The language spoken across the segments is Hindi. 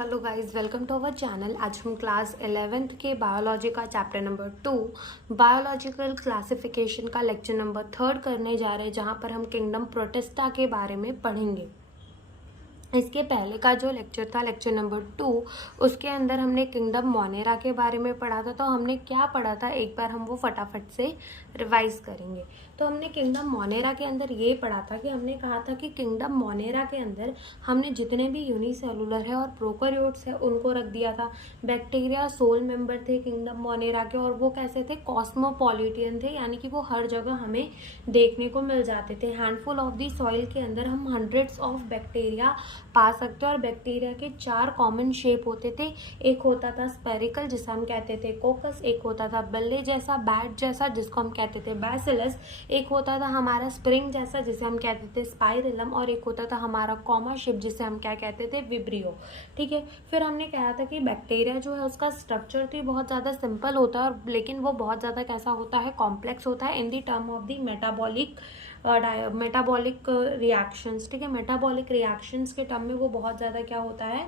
Hello guys, welcome to our channel. आज हम क्लास 11th के बायोलॉजी का चैप्टर नंबर 2 बायोलॉजिकल क्लासिफिकेशन का लेक्चर नंबर 3 करने जा रहे हैं, जहां पर हम किंगडम प्रोटिस्टा के बारे में पढ़ेंगे। इसके पहले का जो लेक्चर था, लेक्चर नंबर 2, उसके अंदर हमने किंगडम मोनेरा के बारे में पढ़ा था। तो हमने क्या पढ़ा था, एक बार हम वो फटाफट से रिवाइज करेंगे। तो हमने किंगडम मोनेरा के अंदर ये पढ़ा था कि हमने कहा था कि किंगडम मोनेरा के अंदर हमने जितने भी यूनिसेलुलर है और प्रोकैरियोट्स है उनको रख दिया था। बैक्टीरिया सोल मेंबर थे किंगडम मोनेरा के, और वो कैसे थे, कॉस्मोपॉलिटियन थे, यानी कि वो हर जगह हमें देखने को मिल जाते थे। हैंडफुल ऑफ द सॉइल के अंदर हम हंड्रेड्स ऑफ बैक्टीरिया पा सकते हैं, और बैक्टीरिया के 4 कॉमन शेप होते थे। एक होता था स्पेरिकल, जिसे हम कहते थे कोकस, एक होता था बल्ले जैसा, बैट जैसा, जिसको हम कहते थे बैसिलस, एक होता था हमारा स्प्रिंग जैसा, जिसे हम कहते थे स्पाइरलम, और एक होता था हमारा कॉमा शेप, जिसे हम क्या कहते थे, विब्रियो। ठीक है। फिर हमने कहा था कि बैक्टीरिया जो है उसका स्ट्रक्चर तो बहुत ज़्यादा सिंपल होता है, और लेकिन वो बहुत ज़्यादा कैसा होता है, कॉम्प्लेक्स होता है in the term of the metabolic reactions. ठीक है। मेटाबॉलिक रिएक्शंस के टर्म में वो बहुत ज़्यादा क्या होता है,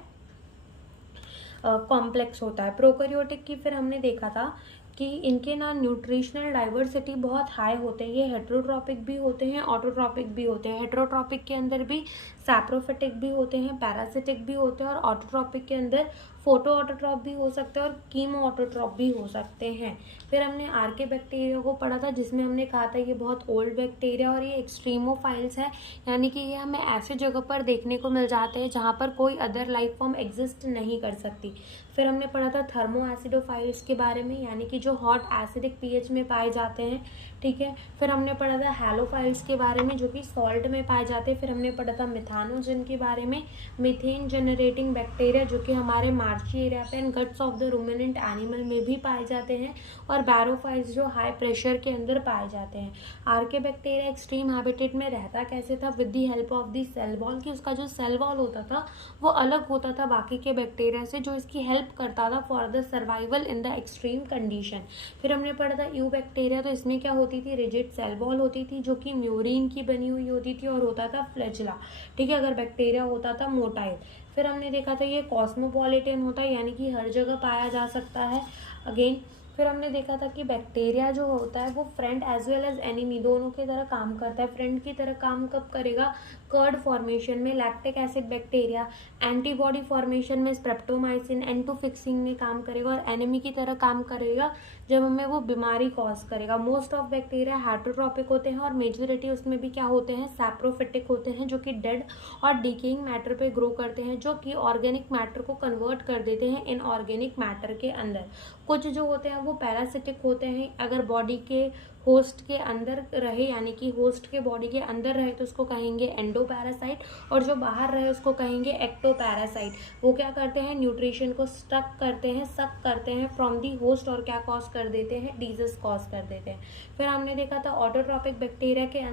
कॉम्प्लेक्स होता है। प्रोकैरियोटिक की फिर हमने देखा था कि इनके ना न्यूट्रिशनल डाइवर्सिटी बहुत हाई होते हैं। ये हेट्रोट्रॉपिक भी होते हैं, ऑटोट्रॉपिक भी होते हैं। हेट्रोट्रॉपिक के अंदर भी सैप्रोफिटिक भी होते हैं, पैरासिटिक भी होते हैं, और ऑटोट्रॉपिक के अंदर फोटो ऑटोट्रॉप भी हो सकते हैं और कीमो ऑटोट्रॉप भी हो सकते हैं। फिर हमने आर्के बैक्टीरिया को पढ़ा था, जिसमें हमने कहा था ये बहुत ओल्ड बैक्टीरिया और ये एक्सट्रीमोफाइल्स है, यानी कि ये हमें ऐसे जगह पर देखने को मिल जाते हैं जहाँ पर कोई अदर लाइफ फॉर्म एग्जिस्ट नहीं कर सकती। फिर हमने पढ़ा था थर्मो एसिडोफाइल्स के बारे में, यानी कि जो हॉट एसिडिक पीएच में पाए जाते हैं। ठीक है। फिर हमने पढ़ा था हैलोफाइल्स के बारे में, जो कि सॉल्ट में पाए जाते हैं। फिर हमने पढ़ा था मिथानोजन के बारे में, मीथेन जनरेटिंग बैक्टीरिया, जो कि हमारे मार्ची एरिया पे and guts of the ruminant animal में भी पाए जाते हैं। और बैरोफाइल्स जो हाई प्रेशर के अंदर पाए जाते हैं। आर्के बैक्टीरिया एक्सट्रीम हैबिटेट में रहता कैसे था, with the help of the cell wall, कि उसका जो सेल वॉल होता था वो अलग होता था बाकी के बैक्टीरिया से, जो इसकी हेल्प करता था for the survival in the extreme condition. फिर हमने पढ़ा था यू बैक्टीरिया, तो इसमें क्या होती थी, रिजिड सेल वॉल होती थी, जो कि म्यूरिन की बनी हुई होती थी, और होता था फ्लैजिला। ठीक है। अगर बैक्टीरिया होता था मोटाइल। फिर हमने देखा था ये कॉस्मोपॉलिटन होता है, यानी कि हर जगह पाया जा सकता है। अगेन फिर हमने देखा था कि बैक्टीरिया जो होता है वो friend as well as enemy दोनों की तरह काम करता है। फ्रेंड की तरह काम कब करेगा, कर्ड फॉर्मेशन में lactic acid bacteria, antibody formation में स्ट्रेप्टोमाइसिन, एंटो फिक्सिंग में काम करेगा, और एनिमी की तरह काम करेगा जब हमें वो बीमारी कॉज करेगा। मोस्ट ऑफ बैक्टीरिया हेटरोट्रॉपिक होते हैं, और मेजोरिटी उसमें भी क्या होते हैं, सैप्रोफिटिक होते हैं, जो कि डेड और डिकेइंग मैटर पे ग्रो करते हैं, जो कि ऑर्गेनिक मैटर को कन्वर्ट कर देते हैं इनऑर्गेनिक मैटर के अंदर। कुछ जो होते हैं वो पैरासिटिक होते हैं, अगर बॉडी के होस्ट के अंदर रहे, यानी कि होस्ट के बॉडी के अंदर रहे तो उसको कहेंगे एंडोपैरासाइट, और जो बाहर रहे उसको कहेंगे एक्टोपैरासाइट। वो क्या करते हैं, न्यूट्रिशन को स्टक करते हैं, सक करते हैं फ्रॉम दी होस्ट, और क्या कॉज कर देते हैं, डिजीज कॉज कर देते हैं। फिर हमने देखा था ऑटोट्रॉपिक बैक्टीरिया के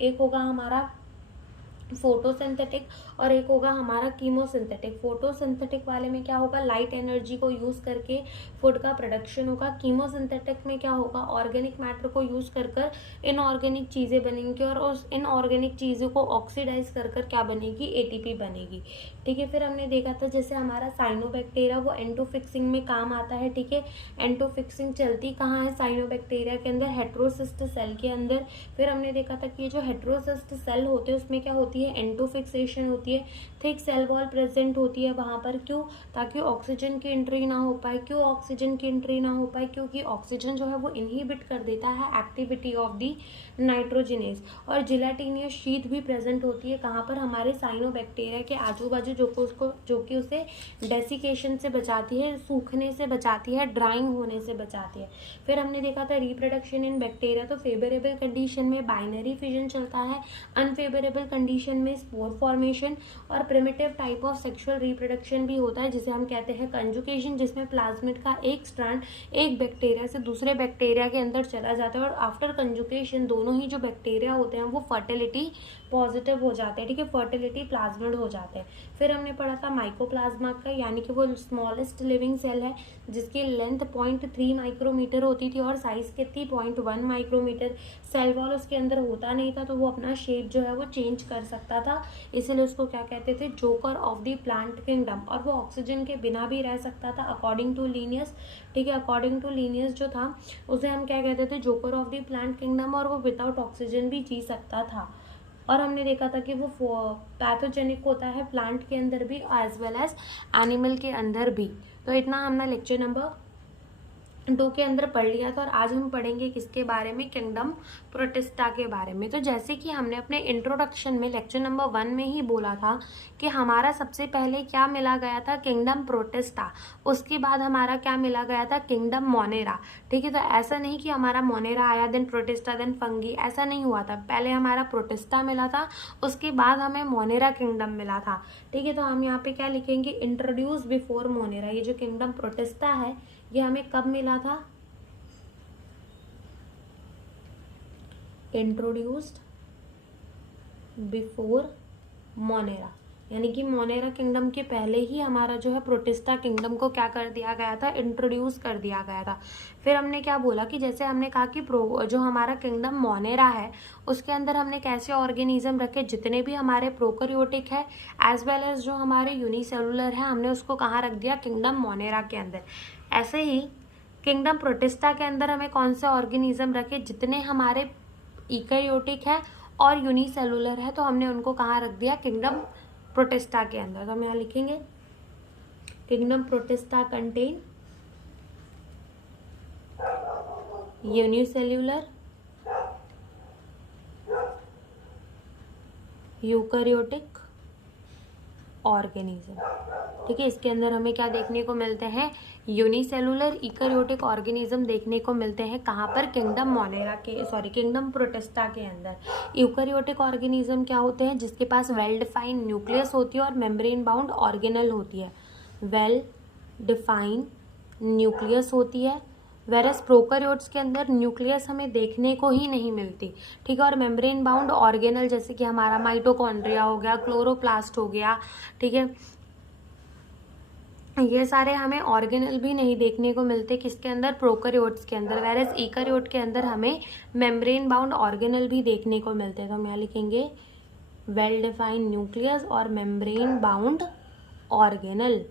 एक होगा हमारा फोटोसिंथेटिक, और एक होगा हमारा कीमोसिंथेटिक। फोटोसिंथेटिक वाले में क्या होगा, लाइट एनर्जी को यूज करके फूड का प्रोडक्शन होगा। कीमोसिंथेटिक में क्या होगा, ऑर्गेनिक मैटर को यूज कर इनऑर्गेनिक चीजें बनेंगी, और उस इनऑर्गेनिक चीजों को ऑक्सीडाइज कर क्या बनेगी, एटीपी बनेगी। ठीक है। फिर हमने देखा था जैसे हमारा साइनोबैक्टीरिया, वो एंटोफिक्सिंग में काम आता है। ठीक है। एंटोफिक्सिंग चलती कहाँ है, साइनोबैक्टीरिया के अंदर, हेट्रोसिस्ट सेल के अंदर। फिर हमने देखा था कि ये जो हेट्रोसिस्ट सेल होते हैं उसमें क्या होती है, एंटोफिक्सेशन होती है, थिक सेल वॉल प्रेजेंट होती है वहां पर। क्यों, ताकि ऑक्सीजन की एंट्री ना हो पाए। क्यों ऑक्सीजन की एंट्री ना हो पाए, क्योंकि ऑक्सीजन जो है वो इनहिबिट कर देता है एक्टिविटी ऑफ दी नाइट्रोजिनेज। और जिलेटिनियस शीट भी प्रेजेंट होती है कहाँ पर, हमारे साइनोबैक्टीरिया के आजू बाजू, जो कि उसे डेसिकेशन से बचाती है, सूखने से बचाती है, ड्राइंग होने से बचाती है। फिर हमने देखा था रिप्रोडक्शन इन बैक्टीरिया, तो फेवरेबल कंडीशन में बाइनरी फिजन चलता है, अनफेवरेबल कंडीशन में स्पोर फॉर्मेशन, और primitive type of sexual reproduction भी होता है, जिसे हम कहते हैं कंजुकेशन, जिसमें प्लाज्मिड का एक स्ट्रैंड एक बैक्टीरिया से दूसरे बैक्टीरिया के अंदर चला जाता है, और आफ्टर कंजुकेशन दोनों ही जो बैक्टीरिया होते हैं वो फर्टिलिटी पॉजिटिव हो जाते हैं, ठीक है, फर्टिलिटी प्लाज्मिड हो जाते हैं। फिर हमने पढ़ा था माइकोप्लाज्मा का, यानी कि वो स्मॉलेस्ट लिविंग सेल है जिसकी लेंथ 0.3 माइक्रोमीटर होती थी और साइज कितनी 0.1 माइक्रोमीटर। सेल वॉल उसके अंदर होता नहीं था, तो वो अपना शेप जो है वो चेंज कर सकता था, इसीलिए उसको क्या कहते थे, joker of the plant kingdom. और वो ऑक्सीजन के बिना भी रह सकता था अकॉर्डिंग टू लीनियस, ठीक है, अकॉर्डिंग टू लीनियस जो था उसे हम क्या कहते थे, joker of the plant kingdom, और वो विदाउट ऑक्सीजन भी जी सकता था। और हमने देखा था कि वो पैथोजेनिक होता है प्लांट के अंदर भी एज वेल एज एनिमल के अंदर भी। तो इतना हमने लेक्चर नंबर 2 के अंदर पढ़ लिया था। और आज हम पढ़ेंगे किसके बारे में, किंगडम प्रोटिस्टा के बारे में। तो जैसे कि हमने अपने इंट्रोडक्शन में लेक्चर नंबर 1 में ही बोला था कि हमारा सबसे पहले क्या मिला गया था, किंगडम प्रोटिस्टा, उसके बाद हमारा क्या मिला गया था, किंगडम मोनेरा, ठीक है। तो ऐसा नहीं कि हमारा मोनेरा आया देन प्रोटिस्टा देन फंगी, ऐसा नहीं हुआ था। पहले हमारा प्रोटिस्टा मिला था, उसके बाद हमें मोनेरा किंगडम मिला था, ठीक है। तो हम यहाँ पे क्या लिखेंगे, इंट्रोड्यूस बिफोर मोनेरा। ये जो किंगडम प्रोटिस्टा है ये हमें कब मिला था, इंट्रोड्यूस्ड बिफोर मोनेरा, यानी कि मोनेरा किंगडम के पहले ही हमारा जो है प्रोटिस्टा किंगडम को क्या कर दिया गया था, इंट्रोड्यूस कर दिया गया था। फिर हमने क्या बोला कि जैसे हमने कहा कि जो हमारा किंगडम मोनेरा है उसके अंदर हमने कैसे ऑर्गेनिज्म रखे, जितने भी हमारे प्रोकैरियोटिक है एज वेल एज जो हमारे यूनिसेलुलर है, हमने उसको कहाँ रख दिया, किंगडम मोनेरा के अंदर। ऐसे ही किंगडम प्रोटिस्टा के अंदर हमें कौन से ऑर्गेनिज्म रखे, जितने हमारे यूकैरियोटिक है और यूनिसेलुलर है, तो हमने उनको कहाँ रख दिया, किंगडम प्रोटिस्टा के अंदर। तो हम यहाँ लिखेंगे kingdom protista contain unicellular, eukaryotic organism, ठीक है। इसके अंदर हमें क्या देखने को मिलते हैं, यूनिसेलुलर यूकैरियोटिक ऑर्गेनिज्म देखने को मिलते हैं। कहाँ पर, किंगडम मोनेरा के, सॉरी किंगडम प्रोटिस्टा के अंदर। यूकैरियोटिक ऑर्गेनिज्म क्या होते हैं, जिसके पास वेल डिफाइंड न्यूक्लियस होती है और मेम्ब्रेन बाउंड ऑर्गेनल होती है, वेल डिफाइंड न्यूक्लियस होती है। वेरस प्रोकैरियोट्स के अंदर न्यूक्लियस हमें देखने को ही नहीं मिलती, ठीक है। और मेम्ब्रेन बाउंड ऑर्गेनल जैसे कि हमारा माइटोकॉन्ड्रिया हो गया, क्लोरोप्लास्ट हो गया, ठीक है, ये सारे हमें ऑर्गेनल भी नहीं देखने को मिलते किसके अंदर, प्रोकैरियोट्स के अंदर। वेरस यूकैरियोट के अंदर हमें मेम्ब्रेन बाउंड ऑर्गेनल भी देखने को मिलते हैं। तो हम यहाँ लिखेंगे वेल डिफाइंड न्यूक्लियस और मेम्ब्रेन बाउंड ऑर्गेनल,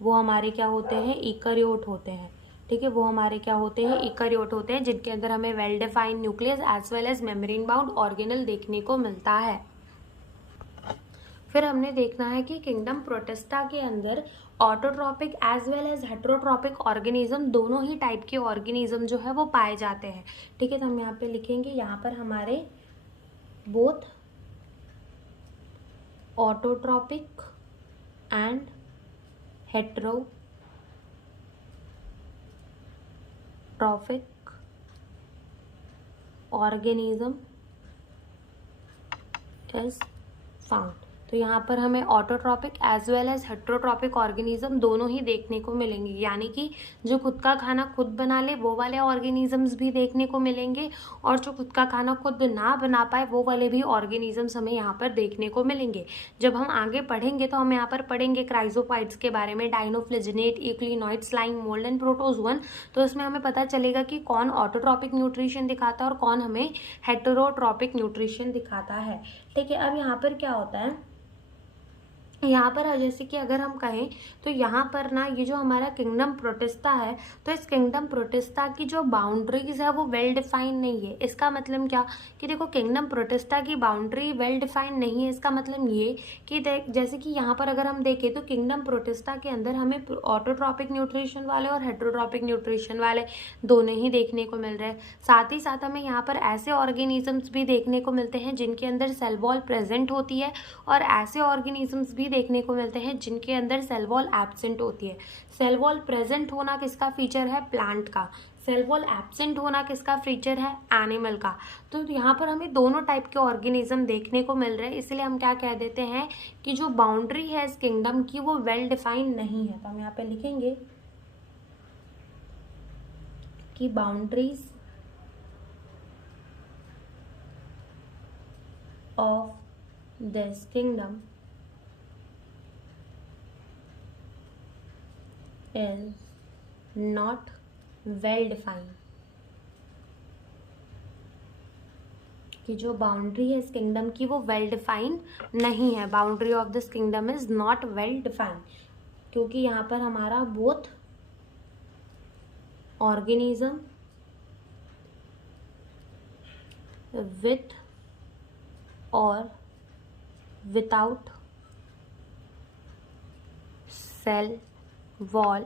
वो हमारे क्या होते हैं, यूकैरियोट होते हैं, ठीक है। वो हमारे क्या होते हैं, यूकैरियोट होते हैं, जिनके अंदर हमें well defined nucleus as well as membrane bound organelle देखने को मिलता है। फिर हमने देखना है कि किंगडम प्रोटिस्टा के अंदर autotrophic as well as heterotrophic organism, दोनों ही टाइप के ऑर्गेनिज्म जो है वो पाए जाते हैं, ठीक है। तो हम यहाँ पे लिखेंगे, यहाँ पर हमारे both autotrophic and heterotrophic organism is found. तो यहाँ पर हमें autotrophic as well as heterotrophic organism दोनों ही देखने को मिलेंगे, यानी कि जो खुद का खाना खुद बना ले वो वाले ऑर्गेनिजम्स भी देखने को मिलेंगे, और जो खुद का खाना खुद ना बना पाए वो वाले भी ऑर्गेनिजम्स हमें यहाँ पर देखने को मिलेंगे। जब हम आगे पढ़ेंगे तो हम यहाँ पर पढ़ेंगे क्राइजोफाइट्स के बारे में, डाइनोफ्लिजनेट, यूक्लिनॉइड, स्लाइम, मोल्ड एंड प्रोटोजोअन। तो इसमें हमें पता चलेगा कि कौन ऑटोट्रॉपिक न्यूट्रिशन दिखाता है और कौन हमें हेटेरोट्रॉपिक न्यूट्रिशन दिखाता है, ठीक है। अब यहाँ पर क्या होता है, यहाँ पर जैसे कि अगर हम कहें तो यहाँ पर ना ये जो हमारा किंगडम प्रोटिस्टा है, तो इस किंगडम प्रोटिस्टा की जो बाउंड्रीज है वो वेल डिफाइंड नहीं है। इसका मतलब क्या कि देखो, किंगडम प्रोटिस्टा की बाउंड्री वेल डिफाइंड नहीं है, इसका मतलब ये कि जैसे कि यहाँ पर अगर हम देखें तो किंगडम प्रोटिस्टा के अंदर हमें ऑटोट्रॉपिक न्यूट्रिशन वाले और हेटेरोट्रॉपिक न्यूट्रिशन वाले दोनों ही देखने को मिल रहे हैं। साथ ही साथ हमें यहाँ पर ऐसे ऑर्गेनिजम्स भी देखने को मिलते हैं जिनके अंदर सेल वॉल प्रेजेंट होती है, और ऐसे ऑर्गेनिजम्स भी देखने को मिलते हैं जिनके अंदर सेल वॉल एब्सेंट होती है। सेल वॉल प्रेजेंट होना किसका फीचर है, प्लांट का। सेल वॉल एब्सेंट होना किसका फीचर है, एनिमल का। तो यहाँ पर हमें दोनों टाइप के ऑर्गेनिज्म देखने को मिल रहे हैं, इसलिए हम क्या कह देते हैं कि जो बाउंड्री है इस किंगडम की वो वेल डिफाइंड नहीं है। तो हम यहाँ पे लिखेंगे कि boundaries of this kingdom is not well defined, कि जो बाउंड्री है इस किंगडम की वो वेल डिफाइंड नहीं है, boundary of this kingdom is not well defined, क्योंकि यहाँ पर हमारा बोथ ऑर्गेनिज्म विथ और without cell wall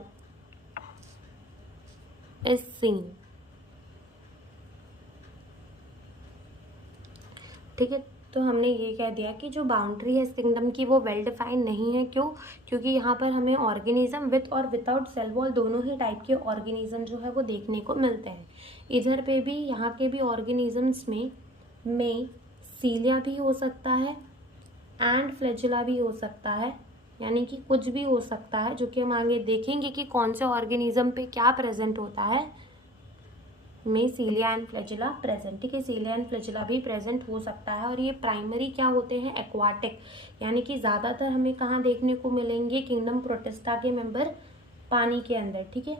is seen. ठीक है, तो हमने ये कह दिया कि जो बाउंड्री है इस किंगडम की वो वेल डिफाइंड नहीं है। क्यों? क्योंकि यहाँ पर हमें ऑर्गेनिज्म विथ और विदाउट सेल वॉल दोनों ही टाइप के ऑर्गेनिज्म जो है वो देखने को मिलते हैं। इधर पे भी यहाँ के भी ऑर्गेनिजम्स में सीलिया भी हो सकता है एंड फ्लैजिला भी हो सकता है, यानी कि कुछ भी हो सकता है, जो कि हम आगे देखेंगे कि कौन से ऑर्गेनिज्म पे क्या प्रेजेंट होता है, में सीलिया एंड फ्लैजिला प्रेजेंट। ठीक है, सीलिया एंड फ्लैजिला भी प्रेजेंट हो सकता है। और ये प्राइमरी क्या होते हैं? एक्वाटिक, यानी कि ज़्यादातर हमें कहाँ देखने को मिलेंगे? किंगडम प्रोटिस्टा के मेंबर पानी के अंदर। ठीक है,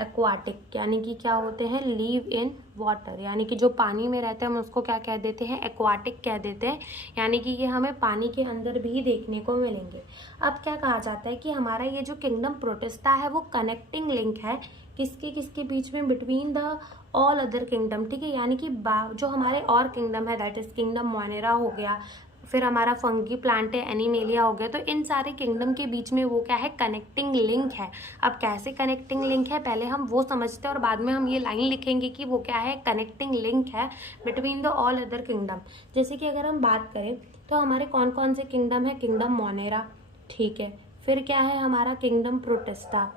एक्वाटिक यानी कि क्या होते हैं? लीव इन वाटर, यानी कि जो पानी में रहते हैं हम उसको क्या कह देते हैं? एक्वाटिक कह देते हैं, यानी कि ये हमें पानी के अंदर भी देखने को मिलेंगे। अब क्या कहा जाता है कि हमारा ये जो किंगडम प्रोटिस्टा है वो कनेक्टिंग लिंक है किसके किसके बीच में? Between the all other kingdom. ठीक है, यानी कि जो हमारे और किंगडम है दैट इज किंगडम मोनेरा हो गया, फिर हमारा फंगी प्लांट है एनिमेलिया हो गया, तो इन सारे किंगडम के बीच में वो क्या है? कनेक्टिंग लिंक है। अब कैसे कनेक्टिंग लिंक है पहले हम वो समझते हैं और बाद में हम ये लाइन लिखेंगे कि वो क्या है? कनेक्टिंग लिंक है between the all other kingdom. जैसे कि अगर हम बात करें तो हमारे कौन कौन से किंगडम है? किंगडम मोनेरा, ठीक है, फिर क्या है हमारा? किंगडम प्रोटिस्टा,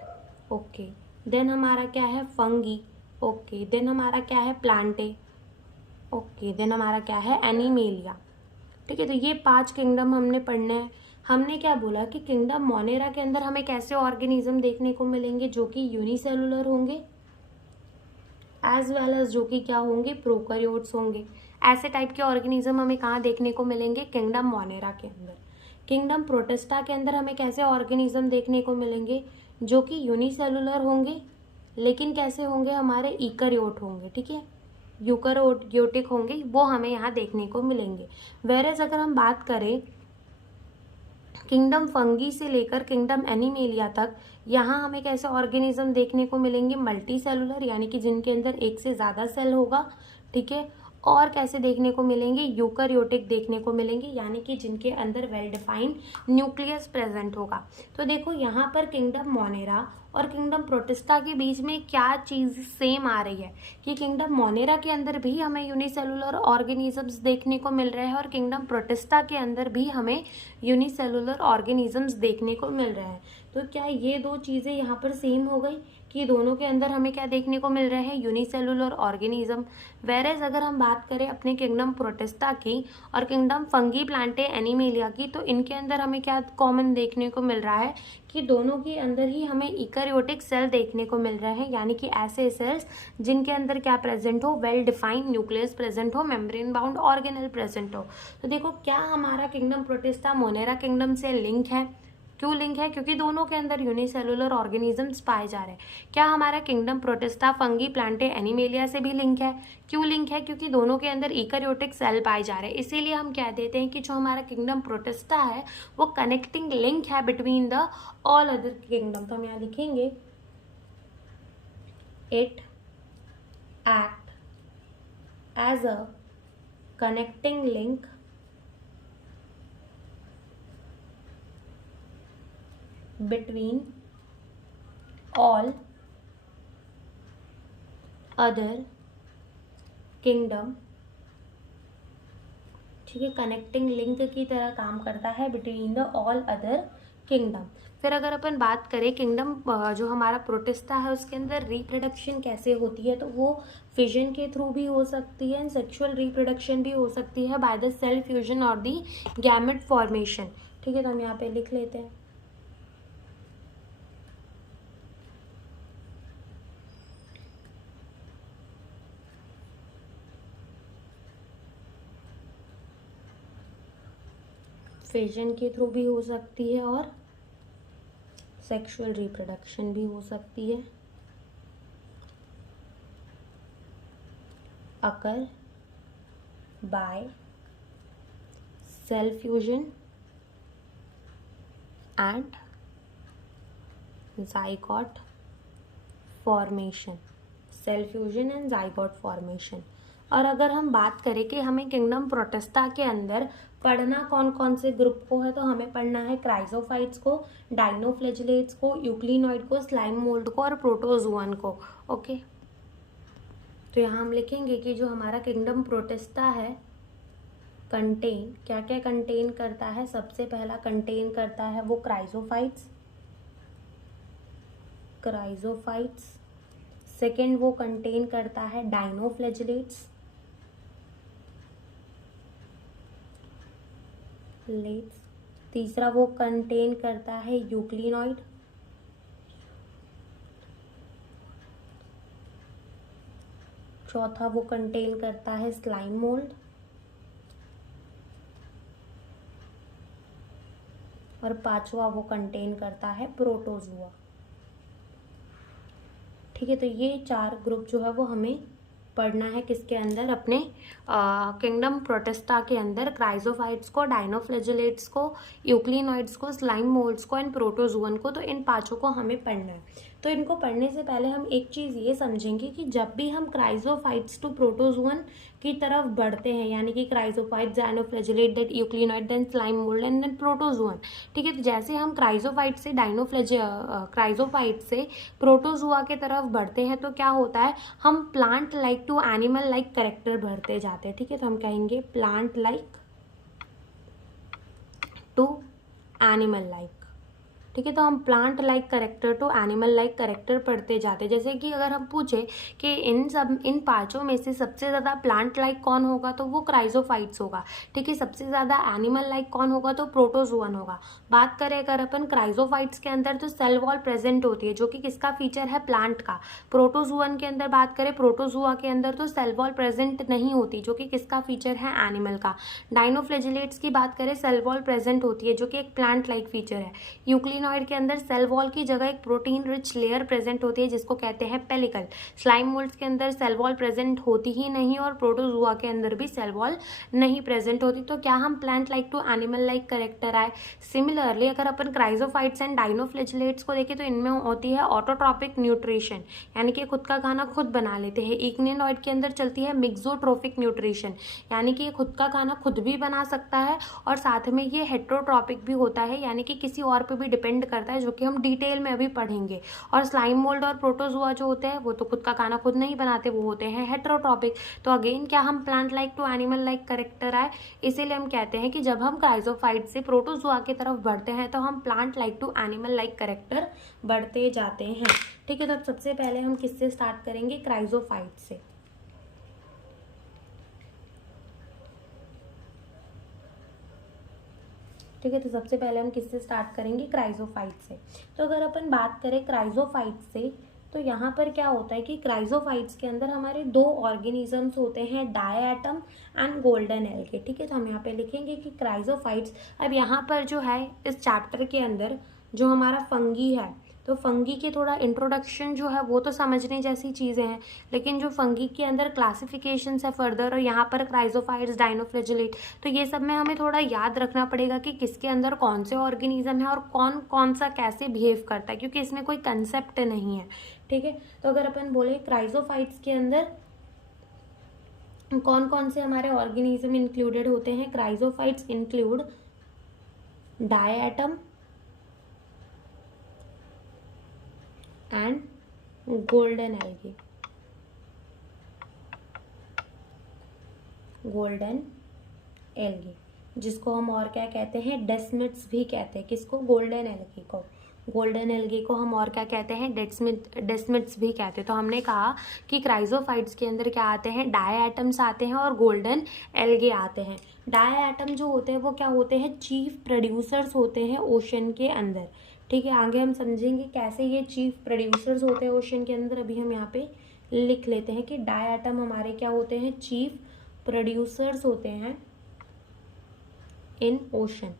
ओके, देन हमारा क्या है? फंगी, ओके, देन हमारा क्या है? प्लांटे, ओके, देन हमारा क्या है? एनिमेलिया। ठीक है, तो ये 5 किंगडम हमने पढ़ने हैं। हमने क्या बोला कि किंगडम मोनेरा के अंदर हमें कैसे ऑर्गेनिज्म देखने को मिलेंगे? जो कि यूनिसेलुलर होंगे एज वेल एज जो कि क्या होंगे? प्रोकैरियोट्स होंगे। ऐसे टाइप के ऑर्गेनिज्म हमें कहाँ देखने को मिलेंगे? किंगडम मोनेरा के अंदर। किंगडम प्रोटिस्टा के अंदर हमें कैसे ऑर्गेनिज्म देखने को मिलेंगे? जो कि यूनिसेलुलर होंगे, लेकिन कैसे होंगे? हमारे इकैरियोट होंगे। ठीक है, यूकैरियोटिक होंगे, वो हमें यहाँ देखने को मिलेंगे। वेरेज अगर हम बात करें किंगडम फंगी से लेकर किंगडम एनिमेलिया तक, यहाँ हमें कैसे ऑर्गेनिज्म देखने को मिलेंगे? मल्टी सेलुलर, यानी कि जिनके अंदर एक से ज़्यादा सेल होगा। ठीक है, और कैसे देखने को मिलेंगे? यूकैरियोटिक देखने को मिलेंगे, यानी कि जिनके अंदर वेल डिफाइंड न्यूक्लियस प्रेजेंट होगा। तो देखो यहाँ पर किंगडम मोनेरा और किंगडम प्रोटिस्टा के बीच में क्या चीज़ सेम आ रही है कि किंगडम मोनेरा के अंदर भी हमें यूनिसेलुलर ऑर्गेनिजम्स देखने को मिल रहे हैं और किंगडम प्रोटिस्टा के अंदर भी हमें यूनिसेलुलर ऑर्गेनिजम्स देखने को मिल रहे हैं। तो क्या ये दो चीज़ें यहाँ पर सेम हो गई कि दोनों के अंदर हमें क्या देखने को मिल रहे हैं? Unicellular organism. वेरेज अगर हम बात करें अपने किंगडम प्रोटिस्टा की और किंगडम फंगी प्लांटे एनिमेलिया की, तो इनके अंदर हमें क्या कॉमन देखने को मिल रहा है कि दोनों के अंदर ही हमें इकैरियोटिक सेल देखने को मिल रहे हैं, यानी कि ऐसे सेल्स जिनके अंदर क्या प्रेजेंट हो? वेल डिफाइंड न्यूक्लियस प्रेजेंट हो, मेम्ब्रेन बाउंड ऑर्गेनेल प्रेजेंट हो। तो देखो क्या हमारा किंगडम प्रोटिस्टा मोनेरा किंगडम से लिंक है? क्यों लिंक है? क्योंकि दोनों के अंदर यूनिसेलुलर ऑर्गेनिजम्स पाए जा रहे हैं। क्या हमारा kingdom protista fungi Plantae animalia से भी लिंक है? क्यों लिंक है? क्योंकि दोनों के अंदर इकैरियोटिक सेल पाए जा रहे हैं। इसीलिए हम कह देते हैं कि जो हमारा किंगडम प्रोटिस्टा है वो कनेक्टिंग लिंक है between the all other kingdom. तो हम यहाँ लिखेंगे it act as a connecting link between all other kingdom। ठीक है, कनेक्टिंग लिंक की तरह काम करता है between the all other kingdom. फिर अगर अपन बात करें किंगडम जो हमारा प्रोटिस्टा है उसके अंदर रिप्रोडक्शन कैसे होती है, तो वो फिजन के थ्रू भी हो सकती है एंड सेक्सुअल रिप्रोडक्शन भी हो सकती है बाय द सेल फ्यूजन और दी गैमेट फॉर्मेशन। ठीक है, तो हम यहाँ पे लिख लेते हैं फिजन के थ्रू भी हो सकती है और सेक्सुअल रिप्रोडक्शन भी हो सकती है। Occur by cell fusion and zygote formation, cell fusion and zygote formation. और अगर हम बात करें कि हमें किंगडम प्रोटिस्टा के अंदर पढ़ना कौन कौन से ग्रुप को है, तो हमें पढ़ना है क्राइजोफाइट्स को, डाइनोफ्लैजिलेट्स को, यूक्लिनॉइड को, स्लाइम मोल्ड को और प्रोटोजोअन को। ओके, तो यहाँ हम लिखेंगे कि जो हमारा किंगडम प्रोटिस्टा है कंटेन, क्या क्या कंटेन करता है। सबसे पहला कंटेन करता है वो क्राइजोफाइट्स, सेकेंड वो कंटेन करता है डाइनोफ्लैजिलेट्स, तीसरा वो कंटेन करता है यूक्लिनॉइड, चौथा वो कंटेन करता है स्लाइम मोल्ड, और पांचवा वो कंटेन करता है प्रोटोजुआ। ठीक है, तो ये 4 ग्रुप जो है वो हमें पढ़ना है किसके अंदर, अपने किंगडम प्रोटिस्टा के अंदर। क्राइजोफाइट्स को, डाइनोफ्लैजिलेट्स को, यूक्लिनॉइड्स को, स्लाइम मोल्ड्स को एंड प्रोटोजुअन को। तो इन 5 को हमें पढ़ना है। तो इनको पढ़ने से पहले हम एक चीज़ ये समझेंगे कि जब भी हम क्राइजोफाइट्स टू प्रोटोजुअन की तरफ बढ़ते हैं, यानी कि chrysophytes, dinoflagellate, then euglenoid, then slime mould and then protozoan. ठीक है, तो जैसे हम क्राइजोफाइट से क्राइजोफाइट से प्रोटोजुआ के तरफ बढ़ते हैं तो क्या होता है, हम plant like to animal like character बढ़ते जाते हैं। ठीक है, तो हम कहेंगे plant like to animal like. ठीक है, तो हम plant like character to animal like character पढ़ते जाते हैं। जैसे कि अगर हम पूछे कि इन 5 में से सबसे ज़्यादा प्लांट लाइक कौन होगा, तो वो क्राइजोफाइट्स होगा। ठीक है, सबसे ज़्यादा एनिमल लाइक कौन होगा, तो प्रोटोजुअन होगा। बात करें अगर अपन क्राइजोफाइट्स के अंदर, तो सेल वॉल प्रेजेंट होती है, जो कि किसका फीचर है, प्लांट का। प्रोटोजुअन के अंदर बात करें, प्रोटोजुआ के अंदर तो सेल वॉल प्रेजेंट नहीं होती, जो कि किसका फीचर है, एनिमल का। डाइनोफ्लैजिलेट्स की बात करें, सेल वॉल प्रेजेंट होती है, जो कि एक प्लांट लाइक फीचर है। यूक्लिनॉइड के अंदर सेल वॉल की जगह एक प्रोटीन रिच लेयर प्रेजेंट होती है, जिसको कहते हैं पेलिकल। स्लाइम मोल्ड्स के अंदर सेल वॉल प्रेजेंट होती ही नहीं, और प्रोटोजुआ के अंदर भी सेल वॉल नहीं प्रेजेंट होती। तो क्या हम plant like to animal like character आए। सिमिलरली अगर अपन क्राइजोफाइट्स एंड डाइनोफ्लैजिलेट्स को देखें, तो इनमें होती है ऑटोट्रॉपिक न्यूट्रिशन, यानी कि खुद का खाना खुद बना लेते हैं। यूक्लिनॉइड के अंदर चलती है मिक्सोट्रोपिक न्यूट्रिशन, यानी कि ये खुद का खाना खुद भी बना सकता है, और साथ में ये हेट्रोट्रॉपिक भी होता है, यानी कि किसी और पे भी डिपेंड करता है, जो कि हम डिटेल में अभी पढ़ेंगे। और स्लाइम मोल्ड और प्रोटोजुआ जो होते हैं, वो तो खुद का खाना खुद नहीं बनाते, वो होते हैं हेट्रोट्रॉपिक। तो अगेन क्या हम plant like to animal like character आए, इसीलिए हम कहते हैं कि जब हम क्राइजोफाइट से प्रोटोजुआ की तरफ बढ़ते हैं, तो हम plant like to animal like character बढ़ते जाते हैं। ठीक है, तो अब सबसे पहले हम किससे स्टार्ट करेंगे, क्राइजोफाइट से। ठीक है, तो सबसे पहले हम किससे स्टार्ट करेंगे, क्राइजोफाइट से। तो अगर अपन बात करें क्राइजोफाइट से, तो यहाँ पर क्या होता है कि क्राइजोफाइट्स के अंदर हमारे 2 ऑर्गेनिजम्स होते हैं, डायएटम एंड गोल्डन एल्गे। ठीक है, तो हम यहाँ पे लिखेंगे कि क्राइजोफाइट्स। अब यहाँ पर जो है इस चैप्टर के अंदर जो हमारा फंगी है, तो फंगी के थोड़ा इंट्रोडक्शन जो है वो तो समझने जैसी चीज़ें हैं, लेकिन जो फंगी के अंदर क्लासिफिकेशन है फर्दर, और यहाँ पर क्राइजोफाइट्स, डाइनोफ्लैजिलेट, तो ये सब में हमें थोड़ा याद रखना पड़ेगा कि किसके अंदर कौन से ऑर्गेनिज्म है और कौन कौन सा कैसे बिहेव करता है, क्योंकि इसमें कोई कंसेप्ट नहीं है। ठीक है, तो अगर अपन बोले क्राइजोफाइट्स के अंदर कौन कौन से हमारे ऑर्गेनिज्म इंक्लूडेड होते हैं, chrysophytes include diatom and golden algae. Golden algae जिसको हम और क्या कहते हैं, डेस्मिड्स भी कहते हैं। किसको, गोल्डन एल्गे को। गोल्डन एल्गे को हम और क्या कहते हैं, डेस्मिड्स भी कहते हैं। तो हमने कहा कि क्राइजोफाइट्स के अंदर क्या आते हैं, डायएटम्स आते हैं और गोल्डन एल्गे आते हैं। डायएटम जो होते हैं वो क्या होते हैं, चीफ प्रोड्यूसर्स होते हैं ओशन के अंदर। ठीक है, आगे हम समझेंगे कैसे ये चीफ प्रोड्यूसर्स होते हैं ओशन के अंदर। अभी हम यहाँ पे लिख लेते हैं कि डायएटम हमारे क्या होते हैं, चीफ प्रोड्यूसर्स होते हैं इन ओशन।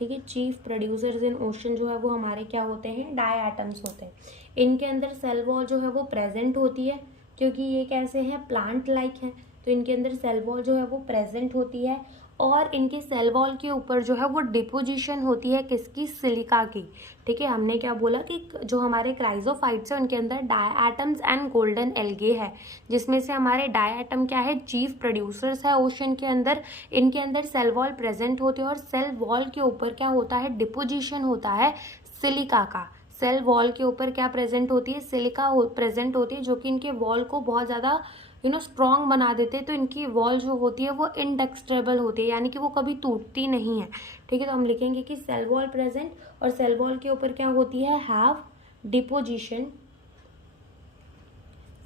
ठीक है। चीफ प्रोड्यूसर्स इन ओशन जो है वो हमारे क्या होते हैं, डाई एटम्स होते हैं। इनके अंदर सेल वॉल जो है वो प्रेजेंट होती है, क्योंकि ये कैसे हैं, प्लांट लाइक हैं, तो इनके अंदर सेल वॉल जो है वो प्रेजेंट होती है। और इनके सेल वॉल के ऊपर जो है वो डिपोजिशन होती है किसकी, सिलिका की। ठीक है, हमने क्या बोला कि जो हमारे क्राइजोफाइट्स है उनके अंदर diatoms and golden algae है, जिसमें से हमारे डाई एटम क्या है, चीफ प्रोड्यूसर्स है ओशन के अंदर। इनके अंदर सेल वॉल प्रेजेंट होते हैं और सेल वॉल के ऊपर क्या होता है, डिपोजिशन होता है सिलिका का। सेल वॉल के ऊपर क्या प्रेजेंट होती है, सिलिका प्रेजेंट होती है, जो कि इनके वॉल को बहुत ज़्यादा स्ट्रॉन्ग बना देते हैं। तो इनकी वॉल जो होती है वो इंडेक्स्ट्रेबल होती है, यानी कि वो कभी टूटती नहीं है। ठीक है, तो हम लिखेंगे कि सेल वॉल प्रेजेंट, और सेल वॉल के ऊपर क्या होती है, have deposition.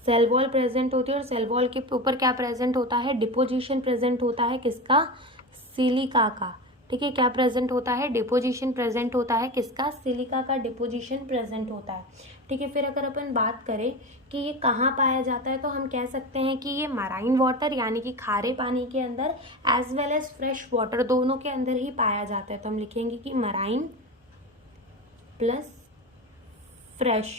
Cell wall present होती है और सेल वॉल के ऊपर क्या प्रेजेंट होता है, डिपोजिशन प्रेजेंट होता है किसका, सिलिका का। ठीक है, क्या प्रेजेंट होता है, डिपोजिशन प्रेजेंट होता है किसका, सिलिका का डिपोजिशन प्रेजेंट होता है। ठीक है, फिर अगर अपन बात करें कि ये कहाँ पाया जाता है, तो हम कह सकते हैं कि ये मराइन वाटर यानी कि खारे पानी के अंदर as well as fresh water दोनों के अंदर ही पाया जाता है। तो हम लिखेंगे कि मराइन प्लस फ्रेश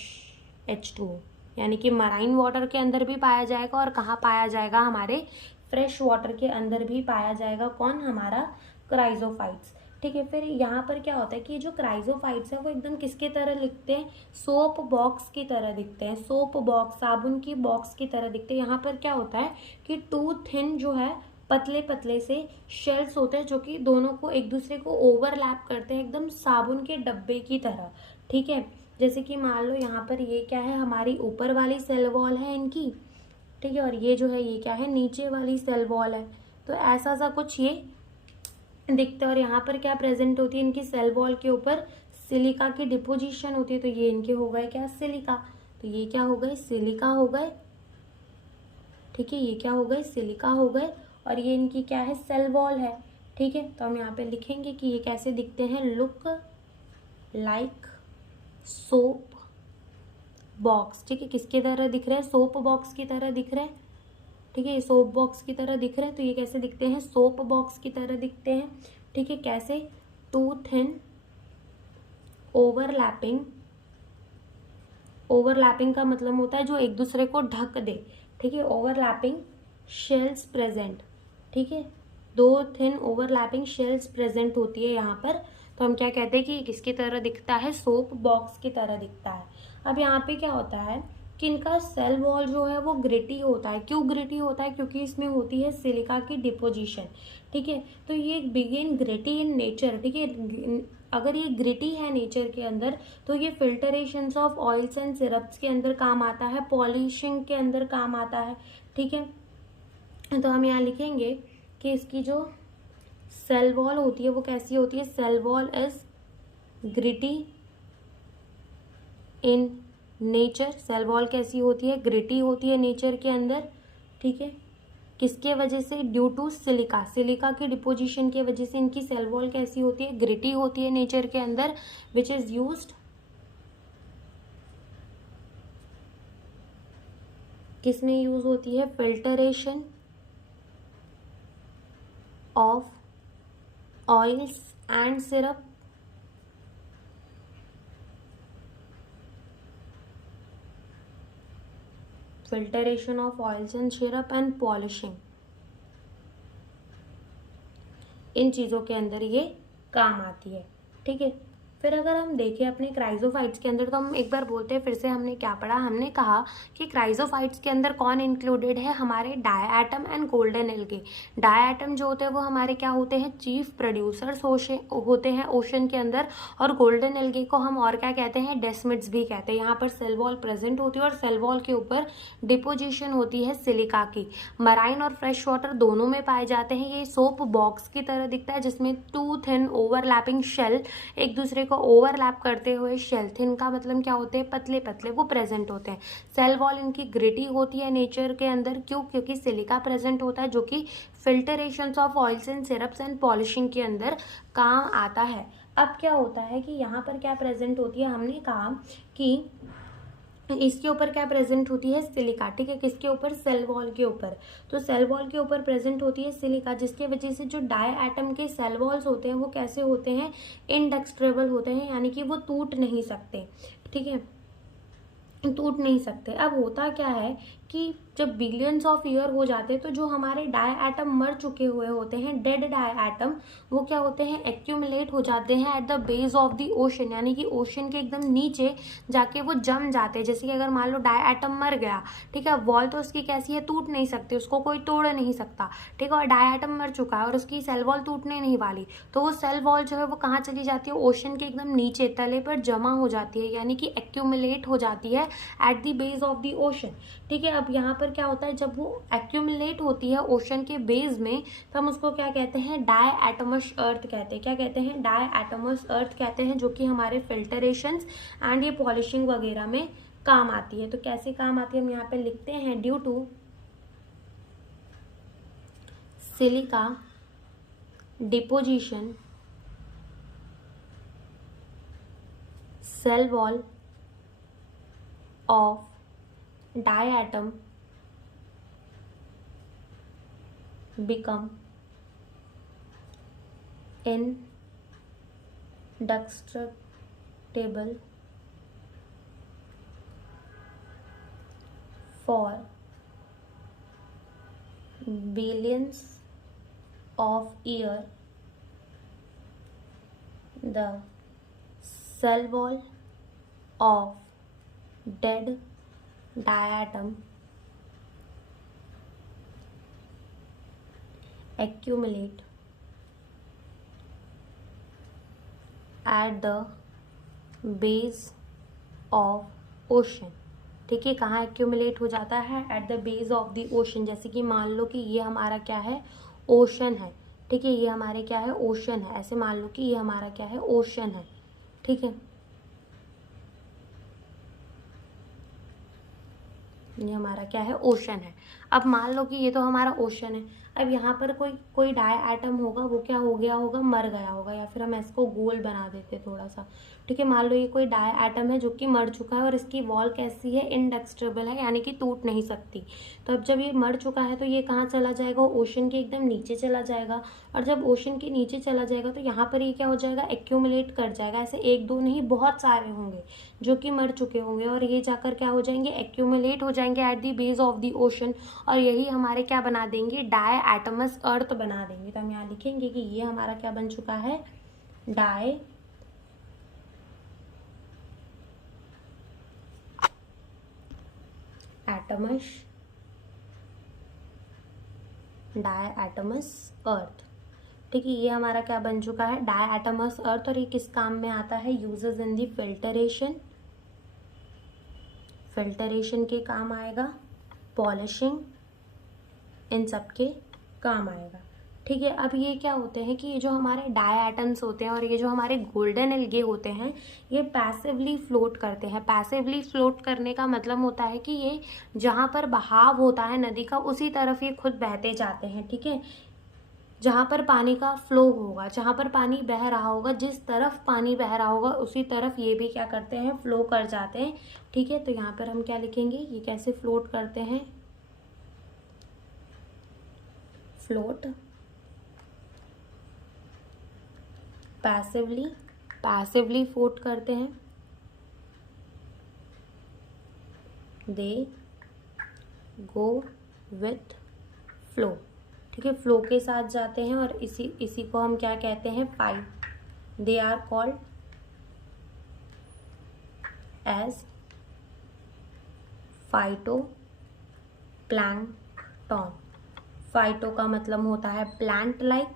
H2O, यानी कि मराइन वाटर के अंदर भी पाया जाएगा और कहाँ पाया जाएगा, हमारे फ्रेश वाटर के अंदर भी पाया जाएगा। कौन, हमारा क्राइजोफाइट्स। ठीक है, फिर यहाँ पर क्या होता है कि जो क्राइजोफाइट्स है वो एकदम किसके तरह दिखते हैं, सोप बॉक्स की तरह दिखते हैं। सोप बॉक्स, साबुन की बॉक्स की तरह दिखते हैं। यहाँ पर क्या होता है कि टू थिन जो है, पतले पतले से शेल्स होते हैं, जो कि दोनों को एक दूसरे को ओवरलैप करते हैं, एकदम साबुन के डब्बे की तरह। ठीक है, जैसे कि मान लो यहाँ पर ये क्या है, हमारी ऊपर वाली सेल वॉल है इनकी। ठीक है, और ये जो है ये क्या है, नीचे वाली सेल वॉल है। तो ऐसा सा कुछ ये दिखता है। और यहाँ पर क्या प्रेजेंट होती है, इनकी सेल वॉल के ऊपर सिलिका की डिपोजिशन होती है। तो ये इनके हो गए क्या, सिलिका। तो ये क्या हो गए, सिलिका हो गए। ठीक है, ये क्या हो गए, सिलिका हो गए। और ये इनकी क्या है, सेल वॉल है। ठीक है, तो हम यहाँ पे लिखेंगे कि ये कैसे दिखते हैं, लुक लाइक सोप बॉक्स। ठीक है, किसकी तरह दिख रहे हैं, सोप बॉक्स की तरह दिख रहे हैं। ठीक है, ये सोप बॉक्स की तरह दिख रहे हैं। तो ये कैसे दिखते हैं, सोप बॉक्स की तरह दिखते हैं। ठीक है, कैसे, टू थिन ओवरलैपिंग। ओवरलैपिंग का मतलब होता है जो एक दूसरे को ढक दे। ठीक है, ओवरलैपिंग शेल्स प्रेजेंट। ठीक है, दो थिन ओवरलैपिंग शेल्स प्रेजेंट होती है यहाँ पर। तो हम क्या कहते हैं कि किसकी तरह दिखता है, सोप बॉक्स की तरह दिखता है। अब यहाँ पे क्या होता है कि इनका सेल वॉल जो है वो ग्रिटी होता है। क्यों ग्रिटी होता है, क्योंकि इसमें होती है सिलिका की डिपोजिशन। ठीक है, तो ये बिगिन ग्रिटी इन नेचर। ठीक है, अगर ये ग्रिटी है नेचर के अंदर, तो ये filtration of oils and syrups के अंदर काम आता है, पॉलिशिंग के अंदर काम आता है। ठीक है, तो हम यहाँ लिखेंगे कि इसकी जो सेल वॉल होती है वो कैसी होती है, cell wall is gritty in nature. Cell wall कैसी होती है, ग्रिटी होती है नेचर के अंदर। ठीक है, किसके वजह से, ड्यू टू सिलिका। सिलिका की डिपोजिशन की वजह से इनकी सेल वॉल कैसी होती है, ग्रिटी होती है नेचर के अंदर, विच इज यूज्ड, किसमें यूज होती है, filtration of oils and syrup. Filtration of oils and syrup and polishing, इन चीज़ों के अंदर ये काम आती है। ठीक है, फिर अगर हम देखें अपने क्राइजोफाइट्स के अंदर, तो हम एक बार बोलते हैं फिर से, हमने क्या पढ़ा, हमने कहा कि क्राइजोफाइट्स के अंदर कौन इंक्लूडेड है, हमारे diatom and golden algae. Diatom जो होते हैं वो हमारे क्या होते हैं, चीफ प्रोड्यूसर्स होते हैं ओशन के अंदर। और गोल्डन एल्गे को हम और क्या कहते हैं, डेस्मिड्स भी कहते हैं। यहाँ पर सेल वॉल प्रेजेंट होती है और सेल वॉल के ऊपर डिपोजिशन होती है सिलिका की। मराइन और फ्रेश वाटर दोनों में पाए जाते हैं। ये सोप बॉक्स की तरह दिखता है, जिसमें टू थिन ओवरलैपिंग शेल, एक दूसरे को ओवरलैप करते हुए शेल, थिन का मतलब क्या होते हैं, पतले पतले, वो प्रेजेंट होते हैं। सेल वॉल इनकी ग्रिटी होती है नेचर के अंदर। क्यों, क्योंकि सिलिका प्रेजेंट होता है, जो कि filtration of oils and syrups and polishing के अंदर काम आता है। अब क्या होता है कि यहाँ पर क्या प्रेजेंट होती है, हमने कहा कि इसके ऊपर क्या प्रेजेंट होती है, सिलिका, ठीक है। किसके ऊपर, सेल वॉल के ऊपर। तो सेल वॉल के ऊपर प्रेजेंट होती है सिलिका, जिसके वजह से जो डाई एटम के सेल वॉल्स होते हैं वो कैसे होते हैं, इंडेस्ट्रेबल होते हैं, यानी कि वो टूट नहीं सकते, ठीक है, टूट नहीं सकते। अब होता क्या है कि जब बिलियंस ऑफ ईयर हो जाते हैं तो जो हमारे डाई एटम मर चुके हुए होते हैं, डेड डाई एटम, वो क्या होते हैं, एक्यूमुलेट हो जाते हैं at the base of the ocean, यानी कि ओशन के एकदम नीचे जाके वो जम जाते हैं। जैसे कि अगर मान लो डाई एटम मर गया, ठीक है, वॉल तो उसकी कैसी है, टूट नहीं सकती, उसको कोई तोड़ नहीं सकता, ठीक है, और डाई एटम मर चुका है और उसकी सेल वॉल टूटने नहीं वाली, तो वो सेल वॉल जो है वो कहाँ चली जाती है, ओशन के एकदम नीचे तले पर जमा हो जाती है, यानी कि एक्यूमुलेट हो जाती है at the base of the ocean, ठीक है। अब यहाँ पर क्या होता है, जब वो एक्यूमुलेट होती है ओशन के बेस में, तो हम उसको क्या कहते हैं, डाई एटमस अर्थ कहते हैं। क्या कहते हैं, डाई एटमस अर्थ कहते हैं, जो कि हमारे फिल्टरेशन एंड ये पॉलिशिंग वगैरह में काम आती है। तो कैसे काम आती है, हम यहाँ पे लिखते हैं, due to silica deposition cell wall of diatom become indestructible for billions of years. The cell wall of dead diatom accumulate at the base of ocean, ठीक है, कहाँ एक्यूमुलेट हो जाता है, at the base of the ocean. जैसे कि मान लो कि ये हमारा क्या है, ओशन है, ठीक है, ये हमारे क्या है, ओशन है, ऐसे मान लो कि ये हमारा क्या है, ओशन है, ठीक है, ये हमारा क्या है, ओशन है। अब मान लो कि ये तो हमारा ओशन है, अब यहाँ पर कोई डाई एटम होगा, वो क्या हो गया होगा, मर गया होगा, या फिर हम इसको गोल बना देते थोड़ा सा, ठीक है। मान लो ये कोई डाई एटम है जो कि मर चुका है और इसकी वॉल कैसी है, इंडेस्ट्रेबल है, यानी कि टूट नहीं सकती। तो अब जब ये मर चुका है तो ये कहाँ चला जाएगा, ओशन के एकदम नीचे चला जाएगा, और जब ओशन के नीचे चला जाएगा तो यहाँ पर ये क्या हो जाएगा, एक्यूमुलेट कर जाएगा। ऐसे एक दो नहीं, बहुत सारे होंगे जो कि मर चुके होंगे, और ये जाकर क्या हो जाएंगे, एक्यूमुलेट हो जाएंगे at the base of the ocean, और यही हमारे क्या बना देंगे, डाई एटमस अर्थ बना देंगे। तो हम यहाँ लिखेंगे कि ये हमारा क्या बन चुका है, डाई एटमस अर्थ, ठीक है, ये हमारा क्या बन चुका है, डाई एटमस अर्थ। और ये किस काम में आता है, यूजेस इन दी फिल्टरेशन के काम आएगा, पॉलिशिंग, इन सब के काम आएगा, ठीक है। अब ये क्या होते हैं कि ये जो हमारे डाई एटम्स होते हैं और ये जो हमारे गोल्डन एल्गे होते हैं, ये पैसिवली फ्लोट करते हैं। पैसिवली फ्लोट करने का मतलब होता है कि ये जहाँ पर बहाव होता है नदी का, उसी तरफ ये खुद बहते जाते हैं, ठीक है। जहाँ पर पानी का फ्लो होगा, जहाँ पर पानी बह रहा होगा, जिस तरफ पानी बह रहा होगा उसी तरफ ये भी क्या करते हैं, फ्लो कर जाते हैं, ठीक है। तो यहाँ पर हम क्या लिखेंगे, ये कैसे फ्लोट करते हैं, फ्लोट पैसिवली फ्लोट करते हैं, दे गो विथ फ्लो, ठीक है, फ्लो के साथ जाते हैं, और इसी को हम क्या कहते हैं, they are called as phytoplankton. Phyto का मतलब होता है प्लांट लाइक,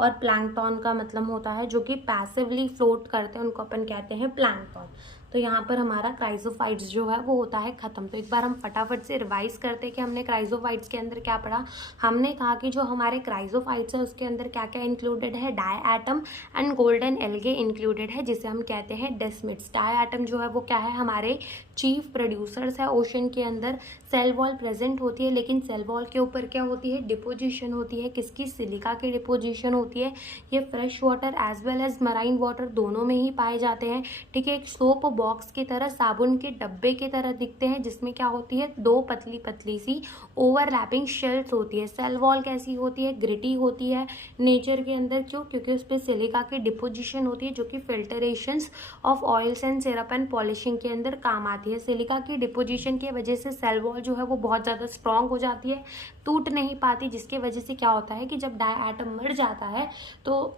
और प्लैंक्टन का मतलब होता है जो कि पैसिवली फ्लोट करते हैं, उनको अपन कहते हैं प्लैंक्टन। तो यहाँ पर हमारा क्राइजोफाइट्स जो है वो होता है खत्म। तो एक बार हम फटाफट से रिवाइज करते हैं कि हमने क्राइजोफाइट्स के अंदर क्या पढ़ा। हमने कहा कि जो हमारे क्राइजोफाइट्स है उसके अंदर क्या क्या इंक्लूडेड है, diatom and golden algae included है, जिसे हम कहते हैं डेस्मिड्स। डाई एटम जो है वो क्या है, हमारे चीफ प्रोड्यूसर्स है ओशन के अंदर। सेल वॉल प्रेजेंट होती है, लेकिन सेल वॉल के ऊपर क्या होती है, डिपोजिशन होती है। किसकी, सिलिका की डिपोजिशन होती है। ये fresh water as well as marine water दोनों में ही पाए जाते हैं। ठीक है, एक सोप बॉक्स की तरह, साबुन के डब्बे की तरह दिखते हैं, जिसमें क्या होती है, दो पतली पतली सी ओवरलैपिंग शेल्स होती है। सेल वॉल कैसी होती है, ग्रिटी होती है नेचर के अंदर। क्यों, क्योंकि उस पर सिलिका की डिपोजिशन होती है, जो कि filtrations of oils and syrup and polishing के अंदर काम आती है। सिलिका की डिपोजिशन की वजह से सेल वॉल जो है वो बहुत ज़्यादा स्ट्रांग हो जाती है, टूट नहीं पाती, जिसकी वजह से क्या होता है कि जब डाई एटम मर जाता है तो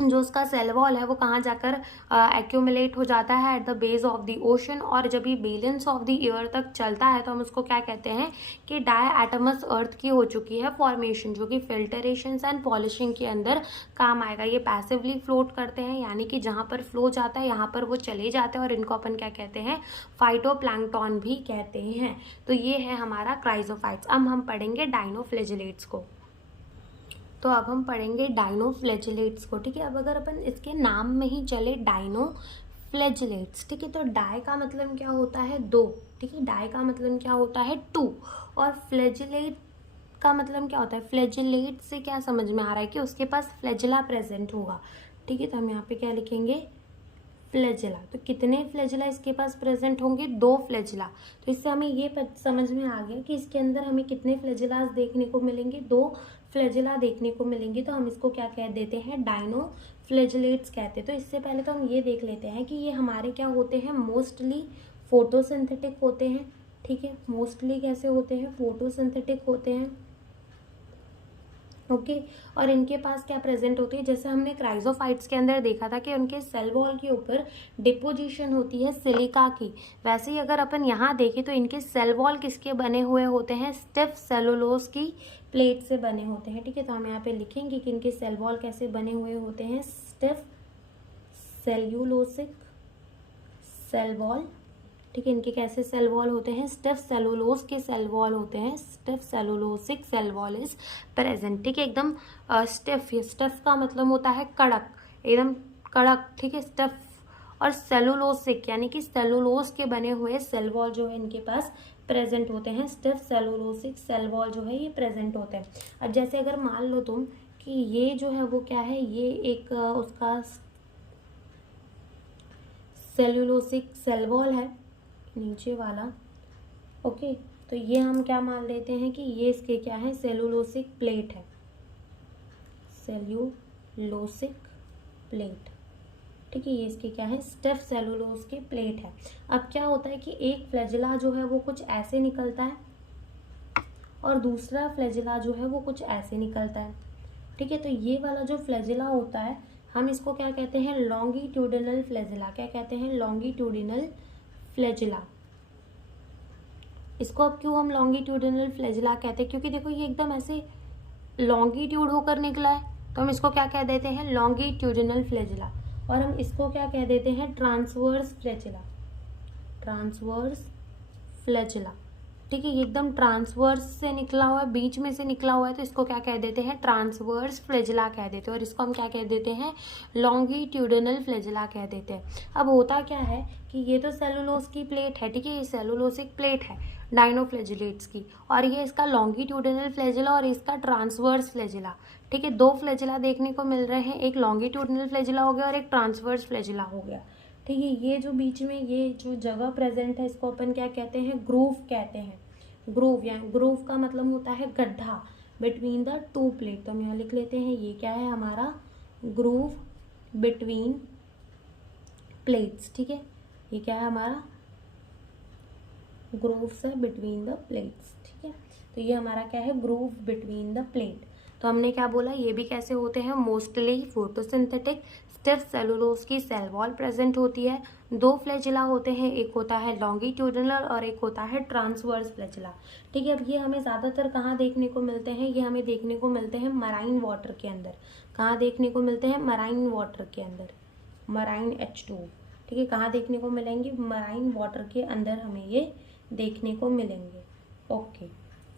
जो उसका सेल वॉल है वो कहाँ जाकर एक्यूमुलेट हो जाता है, at the base of the ocean. और जब ये बिलियंस ऑफ द ईयर तक चलता है तो हम उसको क्या कहते हैं कि डाई एटमस अर्थ की हो चुकी है फॉर्मेशन, जो कि फिल्टरेशन एंड पॉलिशिंग के अंदर काम आएगा। ये पैसिवली फ्लोट करते हैं, यानी कि जहाँ पर फ्लो जाता है यहाँ पर वो चले जाते हैं, और इनको अपन क्या कहते हैं, फाइटोप्लैंक्टन भी कहते हैं। तो ये है हमारा क्राइजोफाइट्स। अब हम पढ़ेंगे डायनोफ्लैजिलेट्स को। तो अब हम पढ़ेंगे डायनोफ्लैजिलेट्स को। ठीक है, अब अगर अपन इसके नाम में ही चले, डायनोफ्लैजिलेट्स। ठीक है, तो डाई का मतलब क्या होता है, दो। ठीक है, डाई का मतलब क्या होता है, टू। और फ्लैजिलेट का मतलब क्या होता है, फ्लैजिलेट से क्या समझ में आ रहा है कि उसके पास फ्लैजिला प्रेजेंट होगा। ठीक है, तो हम यहाँ पे क्या लिखेंगे, फ्लैजिला। तो कितने फ्लैजिला इसके पास प्रेजेंट होंगे, दो फ्लैजिला। तो इससे हमें ये समझ में आ गया कि इसके अंदर हमें कितने फ्लैजिलास देखने को मिलेंगे, दो फ्लैजिला देखने को मिलेंगे। तो हम इसको क्या कह देते हैं, डायनोफ्लैजिलेट्स कहते हैं। तो इससे पहले तो हम ये देख लेते हैं कि ये हमारे क्या होते हैं, मोस्टली फोटोसिंथेटिक होते हैं। ठीक है, मोस्टली कैसे होते हैं, फोटोसिंथेटिक होते हैं। ओके, और इनके पास क्या प्रेजेंट होती है, जैसे हमने क्राइजोफाइट्स के अंदर देखा था कि उनके सेल वॉल के ऊपर डिपोजिशन होती है सिलिका की, वैसे ही अगर अपन यहाँ देखें तो इनके सेल वॉल किसके बने हुए होते हैं, स्टिफ सेलुलोज की प्लेट से बने होते हैं। ठीक है, तो हम यहाँ पे लिखेंगे कि इनके सेल वॉल कैसे बने हुए होते हैं, स्टिफ सेल्यूलोसिक सेल वॉल। ठीक है, इनके कैसे सेल वॉल होते हैं, स्टिफ सेलुलोज के सेल वॉल होते हैं, stiff cellulosic cell wall is present. ठीक है, एकदम स्टिफ। ये स्टिफ का मतलब होता है कड़क, एकदम कड़क। ठीक है, स्टिफ। और सेलुलोसिक यानी कि सेलुलोज के बने हुए सेल वॉल जो है इनके पास प्रेजेंट होते हैं। स्टिफ सेलुलोसिक सेल वॉल जो है ये प्रेजेंट होते हैं। अब जैसे अगर मान लो तुम कि ये जो है वो क्या है, ये एक उसका सेलुलोसिक सेल वॉल है नीचे वाला। ओके, तो ये हम क्या मान लेते हैं कि ये इसके क्या है, सेलुलोसिक प्लेट है, सेल्यूलोसिक प्लेट। ठीक है, ये इसके क्या है, स्टिफ सेलुलोज की प्लेट है। अब क्या होता है कि एक फ्लैजिला जो है वो कुछ ऐसे निकलता है और दूसरा फ्लैजिला जो है वो कुछ ऐसे निकलता है। ठीक है, तो ये वाला जो फ्लैजिला होता है हम इसको क्या कहते हैं, लॉन्गिट्यूडिनल फ्लैजिला। क्या कहते हैं, लॉन्गिट्यूडिनल फ्लैजिला। इसको अब क्यों हम लॉन्गिट्यूडिनल फ्लैजिला कहते हैं, क्योंकि देखो ये एकदम ऐसे लॉन्गिट्यूड होकर निकला है, तो हम इसको क्या कह देते हैं, लॉन्गिट्यूडिनल फ्लैजिला। और हम इसको क्या कह देते हैं, ट्रांसवर्स फ्लैजिला, ट्रांसवर्स फ्लैजिला। ठीक है, ये एकदम ट्रांसवर्स से निकला हुआ है, बीच में से निकला हुआ है, तो इसको क्या कह देते हैं, ट्रांसवर्स फ्लैजिला कह देते हैं। और इसको हम क्या कह देते हैं, लॉन्गिट्यूडिनल फ्लैजिला कह देते हैं। अब होता क्या है कि ये तो सेलुलोज की प्लेट है। ठीक है, ये सेलुलोसिक प्लेट है डायनोफ्लैजिलेट्स की, और ये इसका लॉन्गिट्यूडिनल फ्लैजिला और इसका ट्रांसवर्स फ्लैजिला। ठीक है, दो फ्लैजिला देखने को मिल रहे हैं, एक लॉन्गिट्यूडिनल फ्लैजिला हो गया और एक ट्रांसवर्स फ्लैजिला हो गया। ठीक है, ये जो बीच में ये जो जगह प्रेजेंट है इसको अपन क्या कहते हैं, ग्रूव कहते हैं। ग्रूव, या ग्रूव का मतलब होता है गड्ढा बिटवीन द टू प्लेट। तो हम यहाँ लिख लेते हैं, ये क्या है हमारा, ग्रूव बिटवीन प्लेट्स। ठीक है, ये क्या है हमारा, ग्रूव्स है बिटवीन द प्लेट्स। ठीक है, तो ये हमारा क्या है, ग्रूव बिटवीन द प्लेट। तो हमने क्या बोला, ये भी कैसे होते हैं, मोस्टली फोटोसिंथेटिक, स्टिफ सेलुलोज की सेल वॉल प्रेजेंट होती है। दो फ्लैजिला होते हैं, एक होता है लॉन्गिट्यूडिनल और एक होता है ट्रांसवर्स फ्लैजिला। ठीक है, अब ये हमें ज़्यादातर कहाँ देखने को मिलते हैं, ये हमें देखने को मिलते हैं मराइन वाटर के अंदर। कहाँ देखने को मिलते हैं, मराइन वाटर के अंदर, मराइन H2। ठीक है, कहाँ देखने को मिलेंगे, मराइन वाटर के अंदर हमें ये देखने को मिलेंगे। ओके,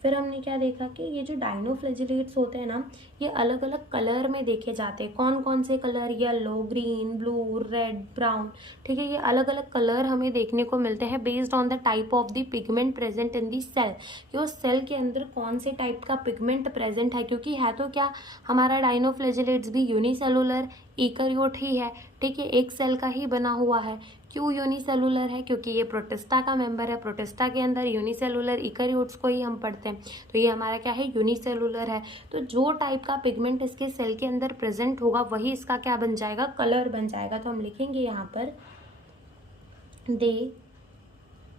फिर हमने क्या देखा कि ये जो डाइनोफ्लैजिलेट्स होते हैं ना, ये अलग अलग कलर में देखे जाते हैं। कौन कौन से colour? Yellow, green, blue, red, brown. ठीक है, ये अलग अलग कलर हमें देखने को मिलते हैं based on the type of the pigment present in the cell, कि उस सेल के अंदर कौन से टाइप का पिगमेंट प्रेजेंट है। क्योंकि है तो क्या, हमारा डाइनोफ्लैजिलेट्स भी यूनिसेलुलर ईकैरियोट ही है। ठीक है, एक सेल का ही बना हुआ है। क्यों यूनिसेलुलर है? क्योंकि ये प्रोटिस्टा का मेंबर है। प्रोटिस्टा के अंदर यूनिसेलुलर ईकैरियोट्स को ही हम पढ़ते हैं, तो ये हमारा क्या है, यूनिसेलुलर है। तो जो टाइप का पिगमेंट इसके सेल के अंदर प्रेजेंट होगा वही इसका क्या बन जाएगा, कलर बन जाएगा। तो हम लिखेंगे यहाँ पर they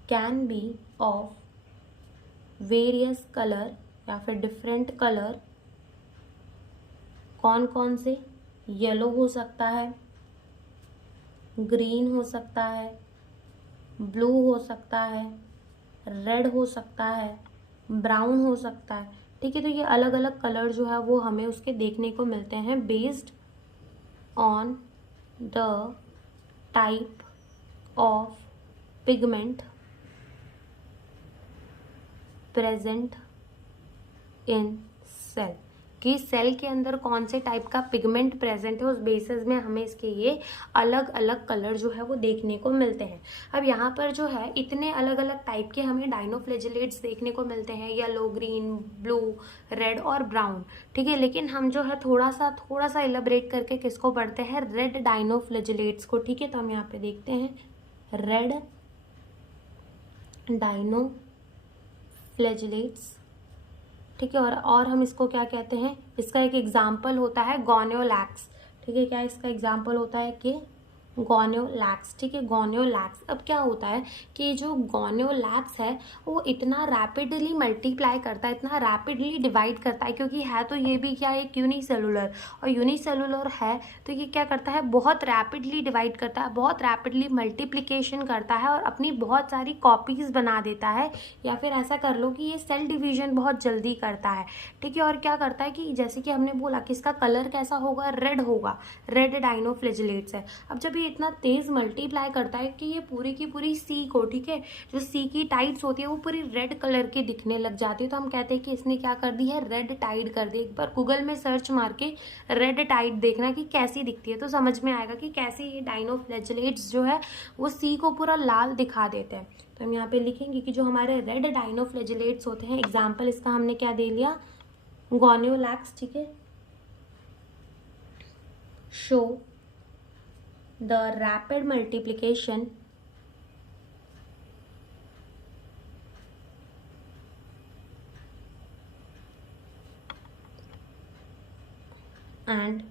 can be of various colour, या फिर डिफरेंट कलर। कौन कौन से? येलो हो सकता है, ग्रीन हो सकता है, ब्लू हो सकता है, रेड हो सकता है, ब्राउन हो सकता है। ठीक है, तो ये अलग अलग कलर जो है वो हमें उसके देखने को मिलते हैं based on the type of pigment present in cell, कि सेल के अंदर कौन से टाइप का पिगमेंट प्रेजेंट है, उस बेसिस में हमें इसके ये अलग अलग कलर जो है वो देखने को मिलते हैं। अब यहाँ पर जो है इतने अलग अलग टाइप के हमें डाइनोफ्लैजिलेट्स देखने को मिलते हैं, येलो, ग्रीन, ब्लू, रेड और ब्राउन। ठीक है, लेकिन हम जो है थोड़ा सा इलेबरेट करके किसको पढ़ते हैं, रेड डाइनोफ्लैजिलेट्स को। ठीक है, तो हम यहाँ पे देखते हैं रेड डाइनोफ्लैजिलेट्स। ठीक है, और हम इसको क्या कहते हैं, इसका एक एग्जाम्पल होता है गोनियोलैक्स। ठीक है, क्या इसका एग्जाम्पल होता है कि गोनियोलैक्स। ठीक है, गोनियोलैक्स। अब क्या होता है कि जो गोनियोलैक्स है वो इतना रैपिडली मल्टीप्लाई करता है, इतना रैपिडली डिवाइड करता है, क्योंकि है तो ये भी क्या, एक यूनिसेलुलर, और यूनिसेलुलर है तो ये क्या करता है, बहुत रैपिडली डिवाइड करता है, बहुत रैपिडली मल्टीप्लिकेशन करता है और अपनी बहुत सारी कॉपीज बना देता है। या फिर ऐसा कर लो कि ये सेल डिवीजन बहुत जल्दी करता है। ठीक है, और क्या करता है कि जैसे कि हमने बोला कि इसका कलर कैसा होगा, रेड होगा, रेड डाइनोफ्लैजिलेट्स है। अब जब ये इतना तेज मल्टीप्लाई करता है कि ये पूरी की पूरी सी को, ठीक है, जो सी की टाइड्स होती है वो पूरी रेड कलर की दिखने लग जाती है, तो हम कहते हैं कि इसने क्या कर दी है, रेड टाइड कर दी। एक बार गूगल में सर्च मार के रेड टाइड देखना कि कैसी दिखती है, तो समझ में आएगा कि कैसे ये डाइनोफ्लैजिलेट्स जो है वो सी को पूरा लाल दिखा देते हैं। तो हम यहाँ पे लिखेंगे कि जो हमारे रेड डाइनोफ्लैजिलेट्स होते हैं, एग्जाम्पल इसका हमने क्या दे लिया, गोनियोलैक्स। ठीक है, show the rapid multiplication and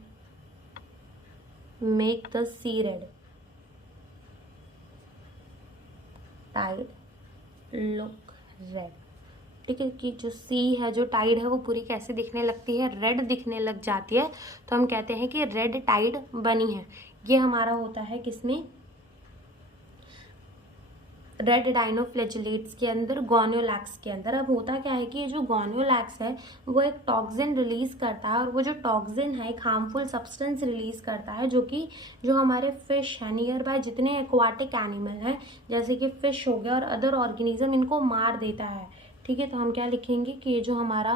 make the sea red tide look red। ठीक है, कि जो सी है, जो टाइड है वो पूरी कैसे दिखने लगती है, रेड दिखने लग जाती है, तो हम कहते हैं कि रेड टाइड बनी है। ये हमारा होता है किसमें, रेड डाइनोफ्लैजिलेट्स के अंदर, गोनियोलैक्स के अंदर। अब होता क्या है कि ये जो गोनियोलैक्स है वो एक टॉक्सिन रिलीज करता है, और वो जो टॉक्सिन है एक हार्मफुल सब्सटेंस रिलीज करता है, जो कि जो हमारे फिश है, नियर बाय जितने एक्वाटिक एनिमल हैं जैसे कि फिश हो गया और अदर ऑर्गेनिज्म, इनको मार देता है। ठीक है, तो हम क्या लिखेंगे कि ये जो हमारा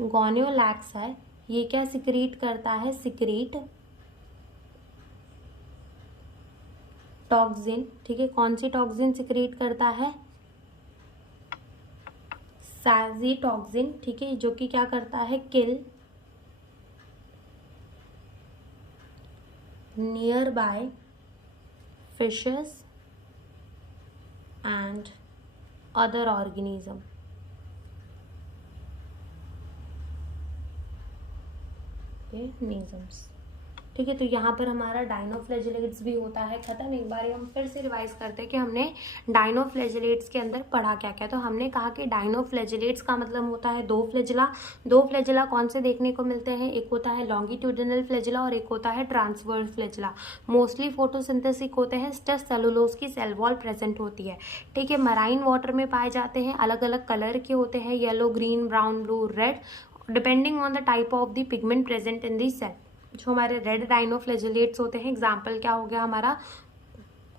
गोनियोलैक्स है ये क्या सिक्रीट करता है, सिक्रीट टॉक्सिन। ठीक है, कौन सी टॉक्सिन सिक्रीट करता है, साजिटॉक्सिन। ठीक है, जो कि क्या करता है, kill nearby fishes and other organism. निजम्स। ठीक है, तो यहाँ पर हमारा डाइनोफ्लैजिलेट्स भी होता है खत्म। एक बार हम फिर से रिवाइज करते हैं कि हमने डाइनोफ्लैजिलेट्स के अंदर पढ़ा क्या क्या। तो हमने कहा कि डाइनोफ्लैजिलेट्स का मतलब होता है दो फ्लैजिला। दो फ्लैजिला कौन से देखने को मिलते हैं, एक होता है लॉन्गिट्यूडिनल फ्लैजिला और एक होता है ट्रांसवर्स फ्लैजिला। मोस्टली फोटोसिंथेसिस होते हैं, स्ट्रेस सेलुलोज की सेल वॉल प्रेजेंट होती है। ठीक है, मराइन वाटर में पाए जाते हैं, अलग अलग कलर के होते हैं, yellow, green, brown, blue, red, depending on the type of the pigment present in the cell. जो हमारे रेड डाइनोफ्लैजिलेट्स होते हैं, एग्जाम्पल क्या हो गया हमारा,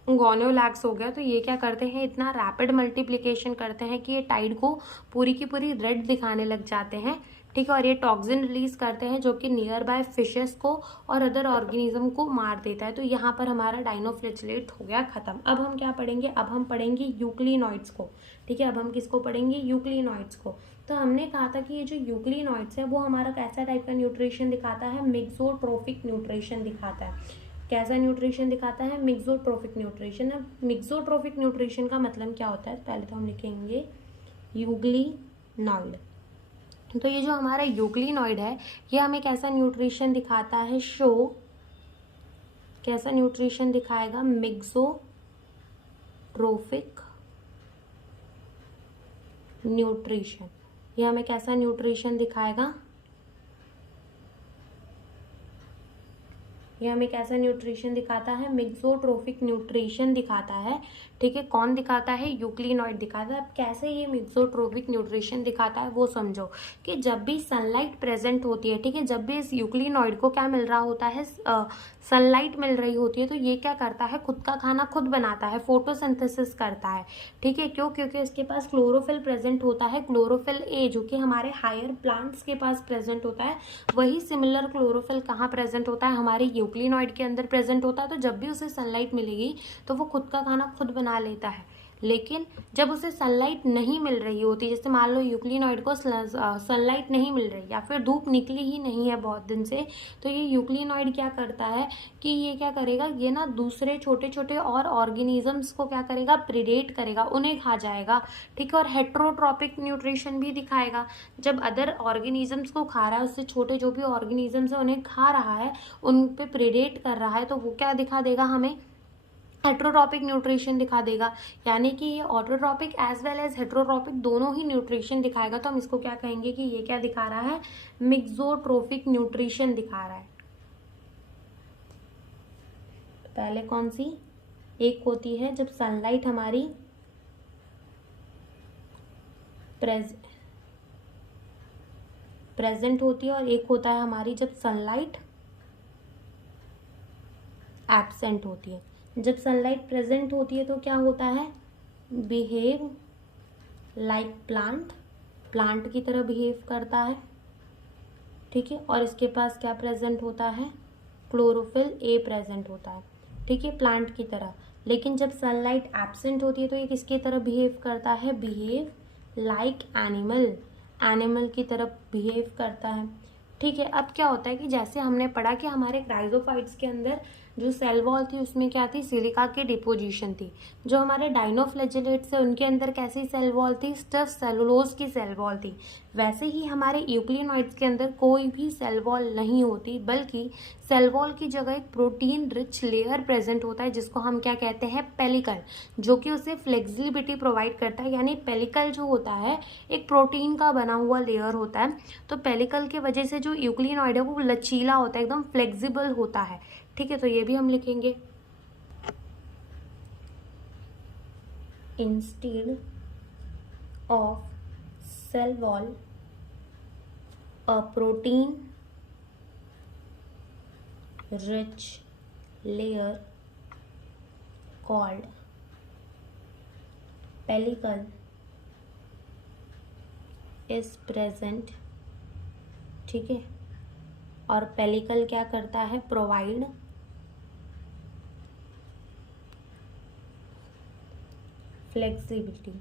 गोनोलैक्स हो गया, तो ये क्या करते हैं, इतना रैपिड मल्टीप्लिकेशन करते हैं कि ये टाइड को पूरी की पूरी रेड दिखाने लग जाते हैं, ठीक है। और ये टॉक्सिन रिलीज करते हैं जो कि नियर बाय फिशेस को और अदर ऑर्गेनिज्म को मार देता है। तो यहाँ पर हमारा डाइनोफ्लैचेलेट हो गया खत्म। अब हम क्या पढ़ेंगे, अब हम पढ़ेंगे यूक्लिनॉइड्स को, ठीक है। अब हम किसको पढ़ेंगे, यूक्लिनॉइड्स को। तो हमने कहा था कि ये जो यूक्लिनॉइड्स है वो हमारा कैसा टाइप का न्यूट्रिशन दिखाता है, मिक्सोट्रोफिक न्यूट्रिशन दिखाता है। कैसा न्यूट्रिशन दिखाता है, मिक्सोट्रोफिक न्यूट्रिशन। अब मिक्सोट्रोफिक न्यूट्रिशन का मतलब क्या होता है, पहले तो हम लिखेंगे यूग्लिनॉइड। तो ये जो हमारा यूग्लिनॉइड है ये हमें कैसा न्यूट्रिशन दिखाता है, शो कैसा न्यूट्रिशन दिखाएगा, मिक्सोट्रोफिक न्यूट्रिशन। ये हमें कैसा न्यूट्रिशन दिखाएगा, ये हमें कैसा न्यूट्रिशन दिखाता है, मिक्सोट्रोफिक न्यूट्रिशन दिखाता है, ठीक है। कौन दिखाता है, यूक्लिनॉइड दिखाता है। अब कैसे ये मिक्सोट्रोफिक न्यूट्रिशन दिखाता है वो समझो, कि जब भी सनलाइट प्रेजेंट होती है, ठीक है, जब भी इस यूक्लिनॉइड को क्या मिल रहा होता है, सनलाइट मिल रही होती है, तो ये क्या करता है, खुद का खाना खुद बनाता है, फोटोसिंथेसिस करता है, ठीक है। क्यों, क्योंकि इसके पास क्लोरोफिल प्रेजेंट होता है, क्लोरोफिल ए, जो कि हमारे हायर प्लांट्स के पास प्रेजेंट होता है। वही सिमिलर क्लोरोफिल कहाँ प्रेजेंट होता है, हमारे यूक्लिनॉइड के अंदर प्रेजेंट होता है। तो जब भी उसे सनलाइट मिलेगी तो वो खुद का खाना खुद बना लेता है। लेकिन जब उसे सनलाइट नहीं मिल रही होती, जैसे मान लो यूक्लिनॉइड को सनलाइट नहीं मिल रही या फिर धूप निकली ही नहीं है बहुत दिन से, तो ये यूक्लिनॉइड क्या करता है कि ये क्या करेगा, ये ना दूसरे छोटे छोटे और ऑर्गेनिजम्स को क्या करेगा, प्रिडेट करेगा, उन्हें खा जाएगा, ठीक है। और हेट्रोट्रॉपिक न्यूट्रिशन भी दिखाएगा। जब अदर ऑर्गेनिजम्स को खा रहा है, उससे छोटे जो भी ऑर्गेनिजम्स है उन्हें खा रहा है, उन पे प्रिडेट कर रहा है, तो वो क्या दिखा देगा हमें, हेट्रोट्रॉपिक न्यूट्रिशन दिखा देगा। यानी कि ये autotrophic as well as heterotrophic दोनों ही न्यूट्रिशन दिखाएगा। तो हम इसको क्या कहेंगे कि ये क्या दिखा रहा है, मिक्सोट्रोफिक न्यूट्रिशन दिखा रहा है। पहले कौन सी, एक होती है जब सनलाइट हमारी प्रेजेंट होती है, और एक होता है हमारी जब सनलाइट एब्सेंट होती है। जब सनलाइट प्रेजेंट होती है तो क्या होता है, बिहेव लाइक प्लांट, प्लांट की तरह बिहेव करता है, ठीक है। और इसके पास क्या प्रेजेंट होता है, क्लोरोफिल ए प्रेजेंट होता है, ठीक है, प्लांट की तरह। लेकिन जब सनलाइट एब्सेंट होती है तो ये किसकी तरह बिहेव करता है, बिहेव लाइक एनिमल, एनिमल की तरह बिहेव करता है, ठीक है। अब क्या होता है कि जैसे हमने पढ़ा कि हमारे क्राइजोफाइट्स के अंदर जो सेल वॉल थी उसमें क्या थी, सिलिका की डिपोजिशन थी। जो हमारे डाइनोफ्लैजेलेट्स है उनके अंदर कैसी सेल वॉल थी, स्टफ सेलुलोज की सेल वॉल थी। वैसे ही हमारे यूक्लिनॉइड्स के अंदर कोई भी सेल वॉल नहीं होती, बल्कि सेल वॉल की जगह एक प्रोटीन रिच लेयर प्रेजेंट होता है, जिसको हम क्या कहते हैं, पेलिकल, जो कि उसे फ्लेक्सिबिलिटी प्रोवाइड करता है। यानी पेलिकल जो होता है एक प्रोटीन का बना हुआ लेयर होता है। तो पेलिकल की वजह से जो यूक्लिनॉइड है वो लचीला होता है, एकदम फ्लेक्सिबल होता है, ठीक है। तो ये भी हम लिखेंगे, instead of cell wall a protein rich layer called pellicle is present, ठीक है। और पेलिकल क्या करता है, प्रोवाइड फ्लेक्सिबिलिटी,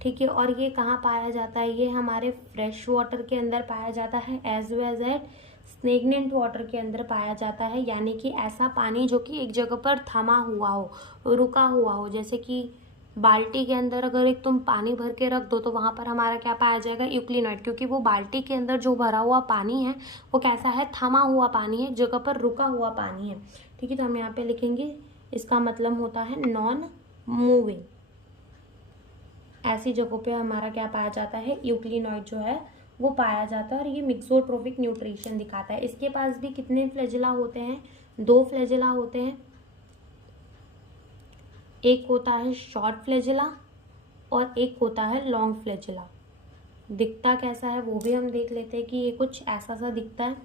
ठीक है। और ये कहाँ पाया जाता है, ये हमारे फ्रेश वाटर के अंदर पाया जाता है, एज वेल एज स्टेग्नेंट वाटर के अंदर पाया जाता है। यानी कि ऐसा पानी जो कि एक जगह पर थमा हुआ हो, रुका हुआ हो, जैसे कि बाल्टी के अंदर अगर एक तुम पानी भर के रख दो तो वहाँ पर हमारा क्या पाया जाएगा, यूक्लिनॉइड, क्योंकि वो बाल्टी के अंदर जो भरा हुआ पानी है वो कैसा है, थमा हुआ पानी है, जगह पर रुका हुआ पानी है, ठीक है। तो हम यहाँ पे लिखेंगे, इसका मतलब होता है नॉन मूविंग। ऐसी जगहों पे हमारा क्या पाया जाता है, यूक्लिनॉइड जो है वो पाया जाता है। और ये मिक्सोट्रोफिक न्यूट्रिशन दिखाता है। इसके पास भी कितने फ्लैजेला होते हैं, 2 फ्लैजेला होते हैं। एक होता है शॉर्ट फ्लैजेला और एक होता है लॉन्ग फ्लैजेला। दिखता कैसा है वो भी हम देख लेते हैं कि ये कुछ ऐसा सा दिखता है,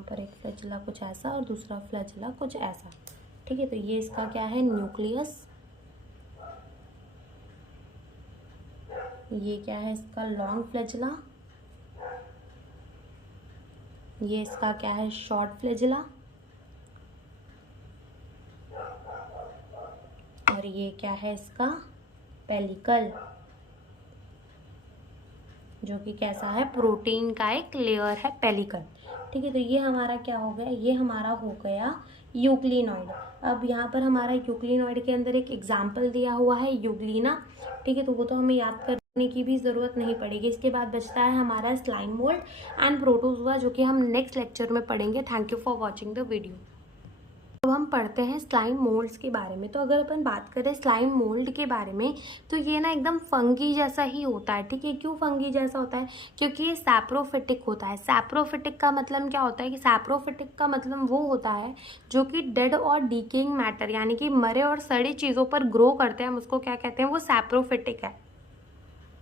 यहाँ पर एक फ्लैजिला कुछ ऐसा और दूसरा फ्लैजिला कुछ ऐसा। ठीक है, तो ये इसका क्या है, न्यूक्लियस। ये क्या है इसका लॉन्ग फ्लैजिला। ये इसका क्या है, शॉर्ट फ्लैजिला। और ये क्या है इसका पेलिकल, जो कि कैसा है, प्रोटीन का एक लेयर है पेलिकल। ठीक है, तो ये हमारा क्या हो गया, ये हमारा हो गया यूक्लिनॉइड। अब यहाँ पर हमारा यूक्लिनॉइड के अंदर एक एग्जाम्पल दिया हुआ है यूग्लिना। ठीक है, तो वो तो हमें याद करने की भी ज़रूरत नहीं पड़ेगी। इसके बाद बचता है हमारा स्लाइम मोल्ड एंड प्रोटोजोआ, जो कि हम नेक्स्ट लेक्चर में पढ़ेंगे। Thank you for watching the video. अब हम पढ़ते हैं स्लाइम मोल्ड्स के बारे में। तो अगर अपन बात करें स्लाइम मोल्ड के बारे में, तो ये ना एकदम फंगी जैसा ही होता है। ठीक है, क्यों फंगी जैसा होता है, क्योंकि ये सैप्रोफिटिक होता है। सैप्रोफिटिक का मतलब क्या होता है कि सैप्रोफिटिक का मतलब वो होता है जो कि डेड और डीकेइंग मैटर यानी कि मरे और सड़ी चीज़ों पर ग्रो करते हैं, हम उसको क्या कहते हैं, वो सैप्रोफिटिक है।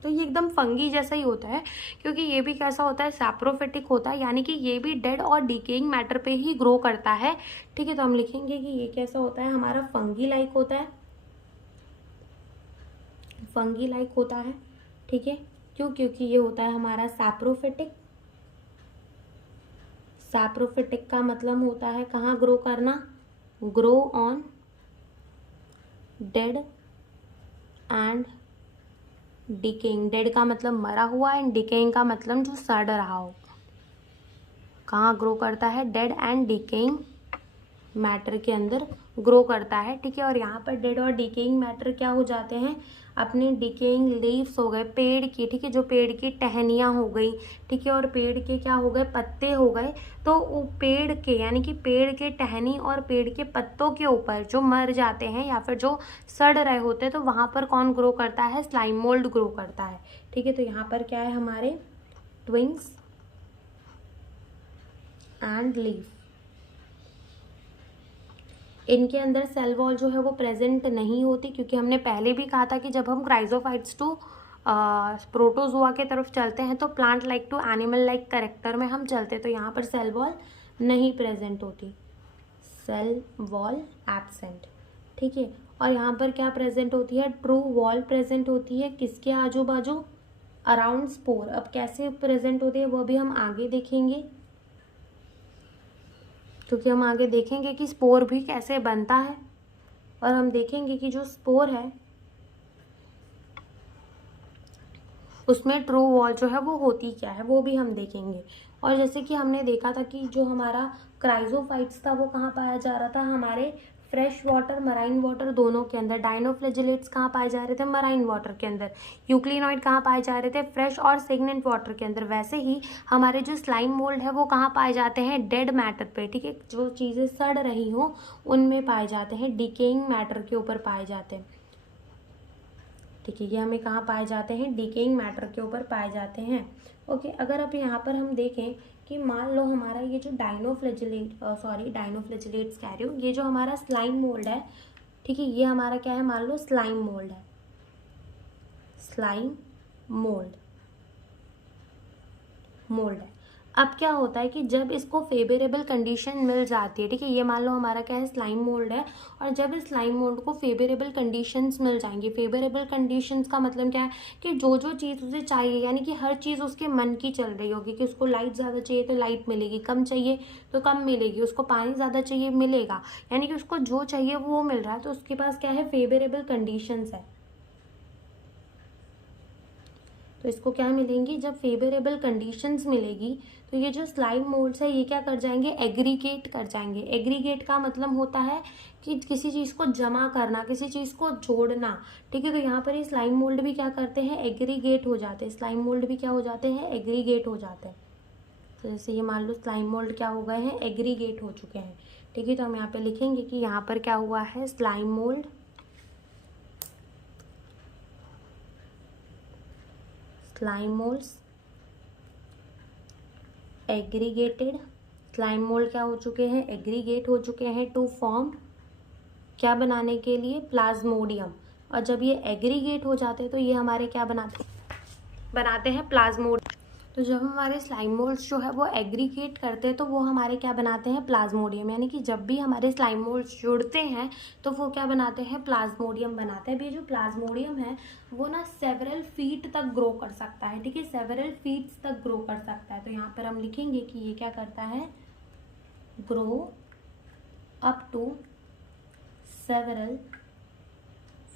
तो ये एकदम फंगी जैसा ही होता है, क्योंकि ये भी कैसा होता है, सैप्रोफिटिक होता है, यानी कि ये भी डेड और डिकेइंग मैटर पे ही ग्रो करता है। ठीक है, तो हम लिखेंगे कि ये कैसा होता है, हमारा फंगी लाइक होता है, फंगी लाइक होता है। ठीक है, क्यों, क्योंकि ये होता है हमारा सैप्रोफिटिक। सैप्रोफिटिक का मतलब होता है कहाँ ग्रो करना, grow on dead and decaying. Dead का मतलब मरा हुआ एंड डिकेइंग का मतलब जो सड़ रहा हो। कहाँ ग्रो करता है, डेड एंड डिकेइंग मैटर के अंदर ग्रो करता है। ठीक है, और यहाँ पर डेड और डिकेइंग मैटर क्या हो जाते हैं, अपने डिकेइंग लीव्स हो गए पेड़ की। ठीक है, जो पेड़ की टहनियाँ हो गई। ठीक है, और पेड़ के क्या हो गए, पत्ते हो गए। तो वो पेड़ के यानी कि पेड़ के टहनी और पेड़ के पत्तों के ऊपर जो मर जाते हैं या फिर जो सड़ रहे होते हैं, तो वहाँ पर कौन ग्रो करता है, स्लाइम मोल्ड ग्रो करता है। ठीक है, तो यहाँ पर क्या है हमारे ट्विंग्स एंड लीफ। इनके अंदर सेल वॉल जो है वो प्रेजेंट नहीं होती, क्योंकि हमने पहले भी कहा था कि जब हम क्राइजोफाइट्स टू प्रोटोजोआ के तरफ चलते हैं तो plant like to animal like character में हम चलते हैं, तो यहाँ पर सेल वॉल नहीं प्रेजेंट होती, सेल वॉल एब्सेंट। ठीक है, और यहाँ पर क्या प्रेजेंट होती है, ट्रू वॉल प्रेजेंट होती है, किसके आजू बाजू, अराउंड स्पोर। अब कैसे प्रेजेंट होती है वो भी हम आगे देखेंगे, क्योंकि हम आगे देखेंगे कि स्पोर भी कैसे बनता है, और हम देखेंगे कि जो स्पोर है उसमें ट्रू वॉल जो है वो होती क्या है, वो भी हम देखेंगे। और जैसे कि हमने देखा था कि जो हमारा क्राइजोफाइट्स था वो कहाँ पाया जा रहा था, हमारे फ्रेश वाटर मराइन वाटर दोनों के अंदर। डाइनोफ्लैजिलेट्स कहाँ पाए जा रहे थे, मराइन वाटर के अंदर। यूक्लिनॉइड कहाँ पाए जा रहे थे, फ्रेश और स्टेग्नेंट वाटर के अंदर। वैसे ही हमारे जो स्लाइम मोल्ड है वो कहाँ पाए जाते हैं, डेड मैटर पे। ठीक है, जो चीज़ें सड़ रही हों उनमें पाए जाते हैं, डिकेइंग मैटर के ऊपर पाए जाते हैं। ठीक है, ये हमें कहाँ पाए जाते हैं, डिकेइंग मैटर के ऊपर पाए जाते हैं। ओके, अगर अब यहाँ पर हम देखें कि मान लो हमारा ये जो डाइनोफ्लैजिलेट्स कह रही हूँ, ये जो हमारा स्लाइम मोल्ड है, ठीक है, ये हमारा क्या है, मान लो स्लाइम मोल्ड है, स्लाइम मोल्ड है। अब क्या होता है कि जब इसको फेवरेबल कंडीशन मिल जाती है, ठीक है, ये मान लो हमारा क्या है, स्लाइम मोल्ड है, और जब इस स्लाइम मोल्ड को फेवरेबल कंडीशंस मिल जाएंगी। फेवरेबल कंडीशंस का मतलब क्या है कि जो जो चीज़ उसे चाहिए, यानी कि हर चीज़ उसके मन की चल रही होगी, कि उसको लाइट ज़्यादा चाहिए तो लाइट मिलेगी, कम चाहिए तो कम मिलेगी, उसको पानी ज़्यादा चाहिए मिलेगा, यानी कि उसको जो चाहिए वो मिल रहा है, तो उसके पास क्या है, फेवरेबल कंडीशंस है। तो इसको क्या मिलेंगी, जब फेवरेबल कंडीशंस मिलेगी तो ये जो स्लाइम मोल्ड्स है ये क्या कर जाएंगे, एग्रीगेट कर जाएंगे। एग्रीगेट का मतलब होता है कि किसी चीज़ को जमा करना, किसी चीज़ को जोड़ना। ठीक है, तो यहाँ पर ये स्लाइम मोल्ड भी क्या करते हैं, एग्रीगेट हो जाते हैं। स्लाइम मोल्ड भी क्या हो जाते हैं, एग्रीगेट हो जाते हैं। तो जैसे ये मान लो स्लाइम मोल्ड क्या हो गए हैं, एग्रीगेट हो चुके हैं। ठीक है, तो हम यहाँ पे लिखेंगे कि यहाँ पर क्या हुआ है, slime mould slime moulds aggregated. Slime mould क्या हो चुके हैं, एग्रीगेट हो चुके हैं टू फॉर्म, क्या बनाने के लिए, प्लाज्मोडियम। और जब ये एग्रीगेट हो जाते हैं तो ये हमारे क्या बनाते हैं प्लाज्मोडियम। तो जब हमारे स्लाइम मोल्ड्स जो है वो एग्रीगेट करते हैं तो वो हमारे क्या बनाते हैं, प्लाज्मोडियम। यानी कि जब भी हमारे स्लाइम मोल्ड्स जुड़ते हैं तो वो क्या बनाते हैं, प्लाज्मोडियम बनाते हैं। अब ये जो प्लाज्मोडियम है वो ना सेवरल फीट तक ग्रो कर सकता है, ठीक है, सेवरल फीट्स तक ग्रो कर सकता है। तो यहाँ पर हम लिखेंगे कि ये क्या करता है, grow up to several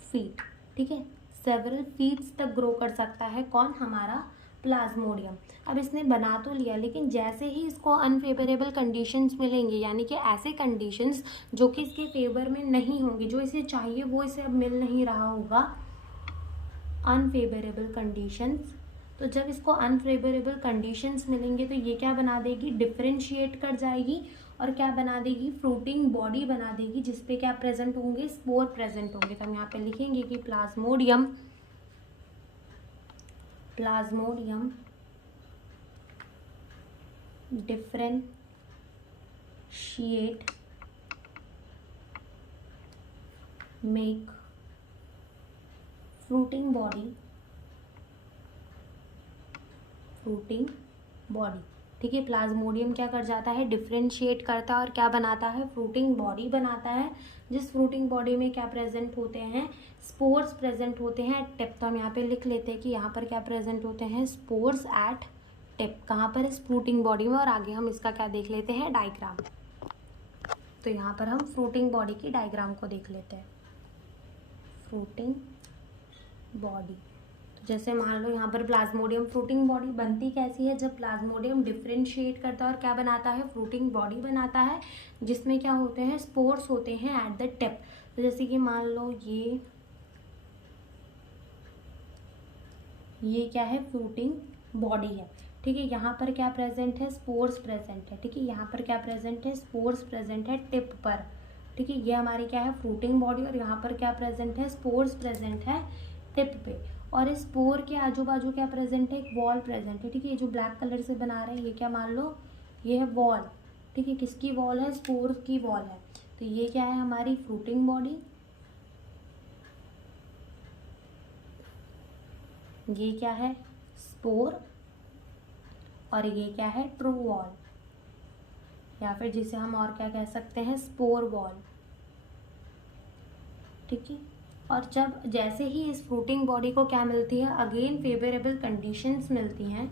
feet, ठीक है, सेवरल फीट्स तक ग्रो कर सकता है कौन, हमारा प्लाज्मोडियम। अब इसने बना तो लिया, लेकिन जैसे ही इसको अनफेवरेबल कंडीशंस मिलेंगे, यानी कि ऐसे कंडीशंस जो कि इसके फेवर में नहीं होंगे, जो इसे चाहिए वो इसे अब मिल नहीं रहा होगा, अनफेवरेबल कंडीशंस। तो जब इसको अनफेवरेबल कंडीशंस मिलेंगे तो ये क्या बना देगी, डिफरेंशिएट कर जाएगी और क्या बना देगी, फ्रूटिंग बॉडी बना देगी, जिसपे क्या प्रेजेंट होंगे, स्पोर प्रेजेंट होंगे। तो हम यहाँ पे लिखेंगे कि Plasmodium differentiate make fruiting body, ठीक है। प्लाज्मोडियम क्या कर जाता है, डिफरेंशिएट करता है और क्या बनाता है, फ्रूटिंग बॉडी बनाता है, जिस फ्रूटिंग बॉडी में क्या प्रेजेंट होते हैं, स्पोर्स प्रेजेंट होते हैं एट टिप। तो हम यहाँ पे लिख लेते हैं कि यहाँ पर क्या प्रेजेंट होते हैं, स्पोर्स एट टिप। कहाँ पर, इस फ्रूटिंग बॉडी में। और आगे हम इसका क्या देख लेते हैं, डायग्राम। तो यहाँ पर हम फ्रूटिंग बॉडी की डायग्राम को देख लेते हैं। फ्रूटिंग बॉडी, जैसे मान लो यहाँ पर प्लाज्मोडियम, फ्रूटिंग बॉडी बनती कैसी है, जब प्लाज्मोडियम डिफरेंशिएट करता है और क्या बनाता है, फ्रूटिंग बॉडी बनाता है, जिसमें क्या होते हैं, स्पोर्स होते हैं एट द टिप। तो जैसे कि मान लो ये क्या है, फ्रूटिंग बॉडी है, ठीक है। यहाँ पर क्या प्रेजेंट है, स्पोर्स प्रेजेंट है, ठीक है। यहाँ पर क्या प्रेजेंट है, स्पोर्स प्रेजेंट है टिप पर, ठीक है। ये हमारी क्या है, फ्रूटिंग बॉडी, और यहाँ पर क्या प्रेजेंट है, स्पोर्स प्रेजेंट है टिप पे। और इस स्पोर के आजू बाजू क्या प्रेजेंट है, एक वॉल प्रेजेंट है, ठीक है। ये जो ब्लैक कलर से बना रहे हैं ये क्या, मान लो ये है वॉल, ठीक है। किसकी वॉल है, स्पोर की वॉल है। तो ये क्या है, हमारी फ्रूटिंग बॉडी, ये क्या है, स्पोर, और ये क्या है, ट्रू वॉल, या फिर जिसे हम और क्या कह सकते हैं, स्पोर वॉल, ठीक है। और जब जैसे ही इस फ्रूटिंग बॉडी को क्या मिलती है, अगेन फेवरेबल कंडीशंस मिलती हैं,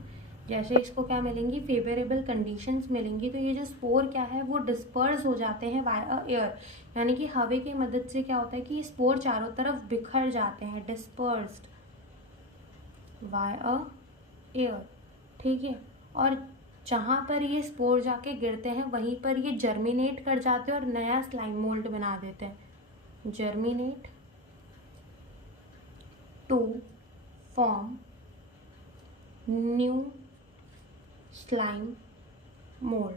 जैसे इसको क्या मिलेंगी, फेवरेबल कंडीशंस मिलेंगी, तो ये जो स्पोर क्या है वो डिस्पर्स हो जाते हैं वाया एयर। यानी कि हवा की मदद से क्या होता है कि स्पोर चारों तरफ बिखर जाते हैं, डिस्पर्स्ड वाया एयर, ठीक है। और जहाँ पर ये स्पोर जाके गिरते हैं वहीं पर ये जर्मिनेट कर जाते हैं और नया स्लाइम मोल्ड बना देते हैं, germinate to form new slime mould,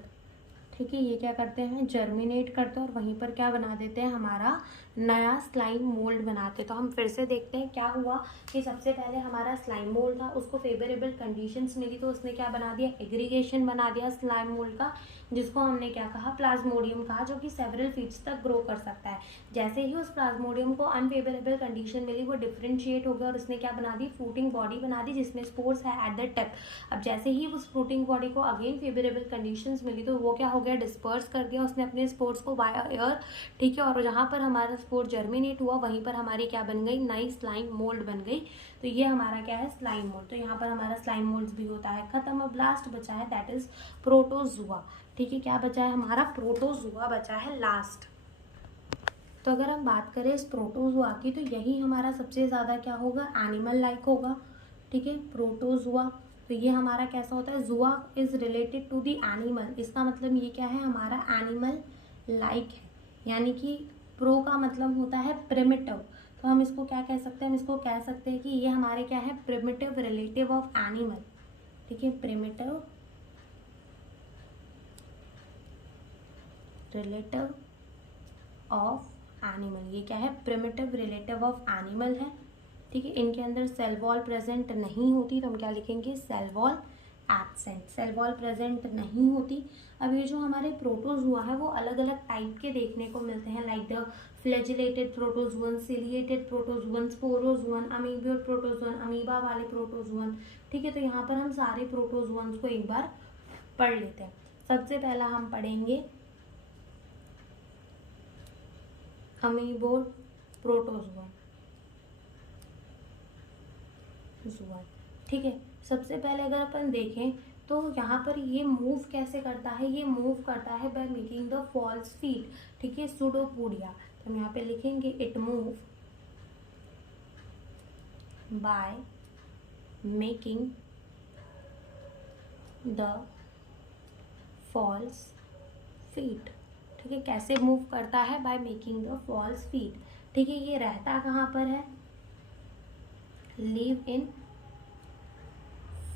ठीक है। ये क्या करते हैं, जर्मिनेट करते हैं और वहीं पर क्या बना देते हैं, हमारा नया स्लाइम मोल्ड बनाते हैं। तो हम फिर से देखते हैं क्या हुआ कि सबसे पहले हमारा स्लाइम मोल्ड था, उसको फेवरेबल कंडीशंस मिली तो उसने क्या बना दिया, एग्रीगेशन बना दिया स्लाइम मोल्ड का, जिसको हमने क्या कहा, प्लाज्मोडियम कहा, जो कि सेवरल फीट्स तक ग्रो कर सकता है। जैसे ही उस प्लाज्मोडियम को अनफेवरेबल कंडीशन मिली वो डिफरेंशिएट हो गया और उसने क्या बना दी, फ्रूटिंग बॉडी बना दी, जिसमें स्पोर्स है एट द टिप। अब जैसे ही उस फ्रूटिंग बॉडी को अगेन फेवरेबल कंडीशंस मिली तो वो क्या हो गया, डिस्पर्स कर दिया उसने अपने स्पोर्स को वाया एयर, ठीक है। और जहाँ पर हमारा स्पोर जर्मिनेट हुआ वहीं पर हमारी क्या बन गई, नई स्लाइम मोल्ड बन गई। तो ये हमारा क्या है, स्लाइम मोल्ड। तो यहाँ पर हमारा स्लाइम मोल्ड भी होता है खत्म। अब लास्ट बचा है दैट इज प्रोटोजुआ, ठीक है। क्या बचा है, हमारा प्रोटोजुआ बचा है लास्ट। तो अगर हम बात करें इस प्रोटोजुआ की तो यही हमारा सबसे ज़्यादा क्या होगा, एनिमल लाइक होगा, ठीक है, प्रोटोजुआ। तो ये हमारा कैसा होता है, जुआ is related to the animal, इसका मतलब ये क्या है, हमारा एनिमल लाइक है। यानी कि प्रो का मतलब होता है प्रिमिटिव, तो हम इसको क्या कह सकते हैं, हम इसको कह सकते हैं कि ये हमारे क्या है, प्रिमिटिव रिलेटिव ऑफ एनिमल, ठीक है, प्रिमिटिव रिलेटिव ऑफ एनिमल। ये क्या है, प्रिमिटिव रिलेटिव ऑफ एनिमल है, ठीक है। इनके अंदर सेल वॉल प्रेजेंट नहीं होती तो हम क्या लिखेंगे, cell wall absent, cell wall present नहीं होती। अब ये जो हमारे प्रोटोजुआ है वो अलग अलग टाइप के देखने को मिलते हैं, like the flagellated protozoan, ciliated protozoan, sporozoan, amoeboid protozoan, amoeba वाले प्रोटोजोअन। ठीक है, तो यहाँ पर हम सारे प्रोटोजोअन्स को एक बार पढ़ लेते हैं। सबसे पहला हम पढ़ेंगे अमीबोट प्रोटोजोअन। ठीक है, सबसे पहले अगर अपन देखें तो यहाँ पर ये मूव कैसे करता है, ये मूव करता है by making the false feet. ठीक है, सूडोपोडिया, तो हम यहाँ पे लिखेंगे it move by making the false feet. ठीक है, कैसे मूव करता है, by making the false feet. ठीक है, ये रहता कहाँ पर है, लिव इन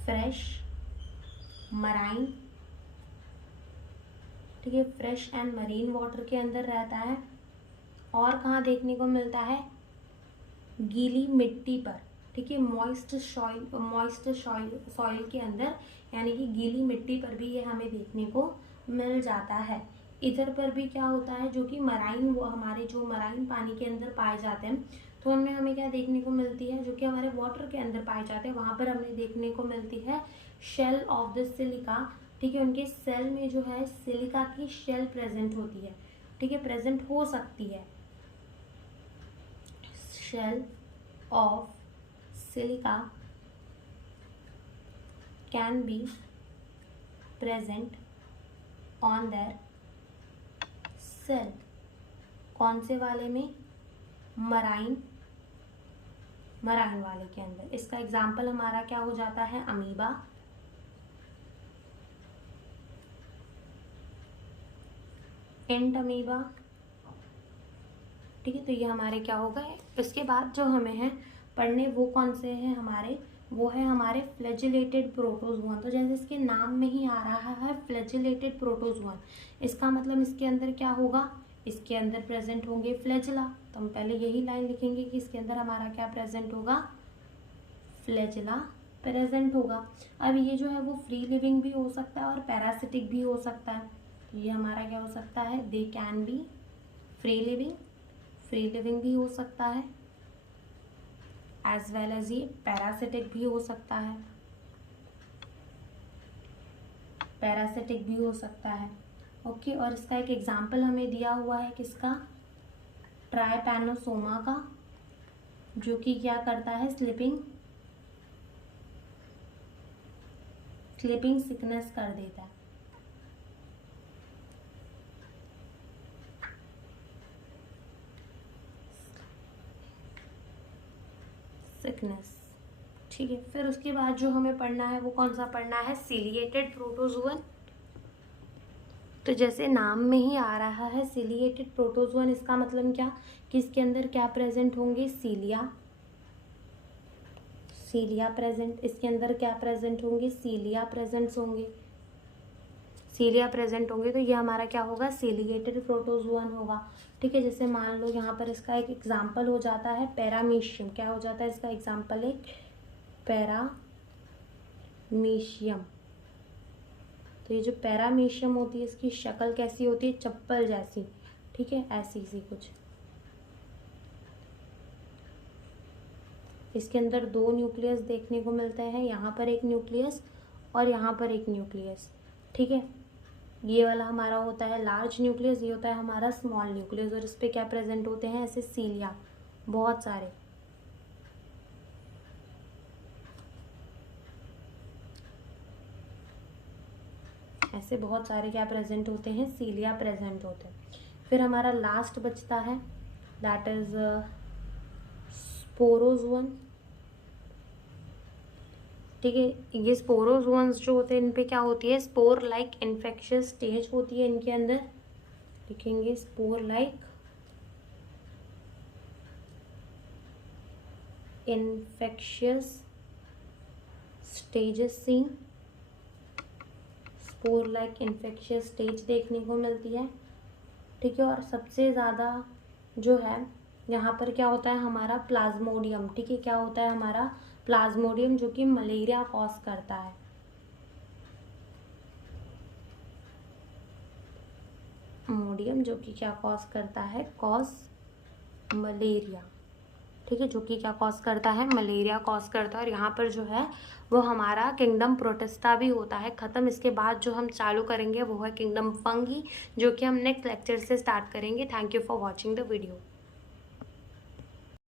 फ्रेश मराइन। ठीक है, फ्रेश एंड मरीन वाटर के अंदर रहता है। और कहाँ देखने को मिलता है, गीली मिट्टी पर। ठीक है, मॉइस्ट सॉइल के अंदर, यानी कि गीली मिट्टी पर भी ये हमें देखने को मिल जाता है। इधर पर भी क्या होता है, जो कि मराइन, वो हमारे जो मराइन पानी के अंदर पाए जाते हैं, तो उनमें हमें क्या देखने को मिलती है, जो कि हमारे वाटर के अंदर पाए जाते हैं, वहाँ पर हमें देखने को मिलती है शेल ऑफ द सिलिका। ठीक है, उनके सेल में जो है सिलिका की शेल प्रेजेंट होती है। ठीक है, प्रेजेंट हो सकती है। Shell of silica can be present on their cell. कौन से वाले में, मराइन वाले के अंदर। इसका एग्जाम्पल हमारा क्या हो जाता है, अमीबा, एंट अमीबा। ठीक है, तो ये हमारे क्या होगा। इसके बाद जो हमें है पढ़ने, वो कौन से हैं हमारे, वो है हमारे फ्लैजिलेटेड प्रोटोजोअन। तो जैसे इसके नाम में ही आ रहा है फ्लैजिलेटेड प्रोटोजोअन, इसका मतलब इसके अंदर क्या होगा, इसके अंदर प्रेजेंट होंगे फ्लैजिला। तो हम पहले यही लाइन लिखेंगे कि इसके अंदर हमारा क्या प्रेजेंट होगा, फ्लैजिला प्रेजेंट होगा। अब ये जो है वो फ्री लिविंग भी हो सकता है और पैरासिटिक भी हो सकता है। तो ये हमारा क्या हो सकता है, they can be free living भी हो सकता है, एज वेल एज ये पैरासिटिक भी हो सकता है, ओके। और इसका एक एग्जाम्पल हमें दिया हुआ है किसका, ट्राइपैनोसोमा का, जो कि क्या करता है, स्लीपिंग सिकनेस कर देता है। सिकनेस। ठीक है, फिर उसके बाद जो हमें पढ़ना है वो कौन सा पढ़ना है, सिलिएटेड प्रोटोजोअन। तो जैसे नाम में ही आ रहा है सिलिएटेड प्रोटोजोअन, इसका मतलब क्या, कि इसके अंदर क्या प्रेजेंट होंगे, सीलिया प्रेजेंट। इसके अंदर क्या प्रेजेंट होंगे, सीलिया प्रेजेंट होंगे। तो ये हमारा क्या होगा, सिलिएटेड प्रोटोजोअन होगा। ठीक है, जैसे मान लो यहाँ पर इसका एक एग्जाम्पल हो जाता है पैरामीशियम। क्या हो जाता है इसका एग्जाम्पल, एक पैरामीशियम। तो ये जो पैरामीशियम होती है, इसकी शक्ल कैसी होती है, चप्पल जैसी। ठीक है, ऐसी सी कुछ। इसके अंदर 2 न्यूक्लियस देखने को मिलते हैं, यहाँ पर एक न्यूक्लियस और यहाँ पर एक न्यूक्लियस। ठीक है, ये वाला हमारा होता है लार्ज न्यूक्लियस, ये होता है हमारा स्मॉल न्यूक्लियस। और इस पे क्या प्रेजेंट होते हैं, ऐसे सीलिया बहुत सारे। ऐसे बहुत सारे क्या प्रेजेंट होते हैं, सीलिया प्रेजेंट होते हैं। फिर हमारा लास्ट बचता है, दैट इज स्पोरोजोअन। ठीक है, ये स्पोरोजोअन्स जो होते हैं, इन पे क्या होती है, स्पोर लाइक इन्फेक्शियस स्टेज होती है इनके अंदर। लिखेंगे spore like infectious stages seen, spore like infectious stage देखने को मिलती है। ठीक है, और सबसे ज़्यादा जो है यहाँ पर क्या होता है हमारा प्लाज्मोडियम। ठीक है, क्या होता है हमारा प्लाज्मोडियम, जो कि मलेरिया कॉज करता है। मोडियम जो कि क्या कॉज करता है, कॉज मलेरिया, ठीक है, जो कि क्या कॉज करता है, मलेरिया कॉज करता है। और यहाँ पर जो है वो हमारा किंगडम प्रोटिस्टा भी होता है ख़त्म। इसके बाद जो हम चालू करेंगे वो है किंगडम फंगी, जो कि हम नेक्स्ट लेक्चर से स्टार्ट करेंगे। Thank you for watching the video.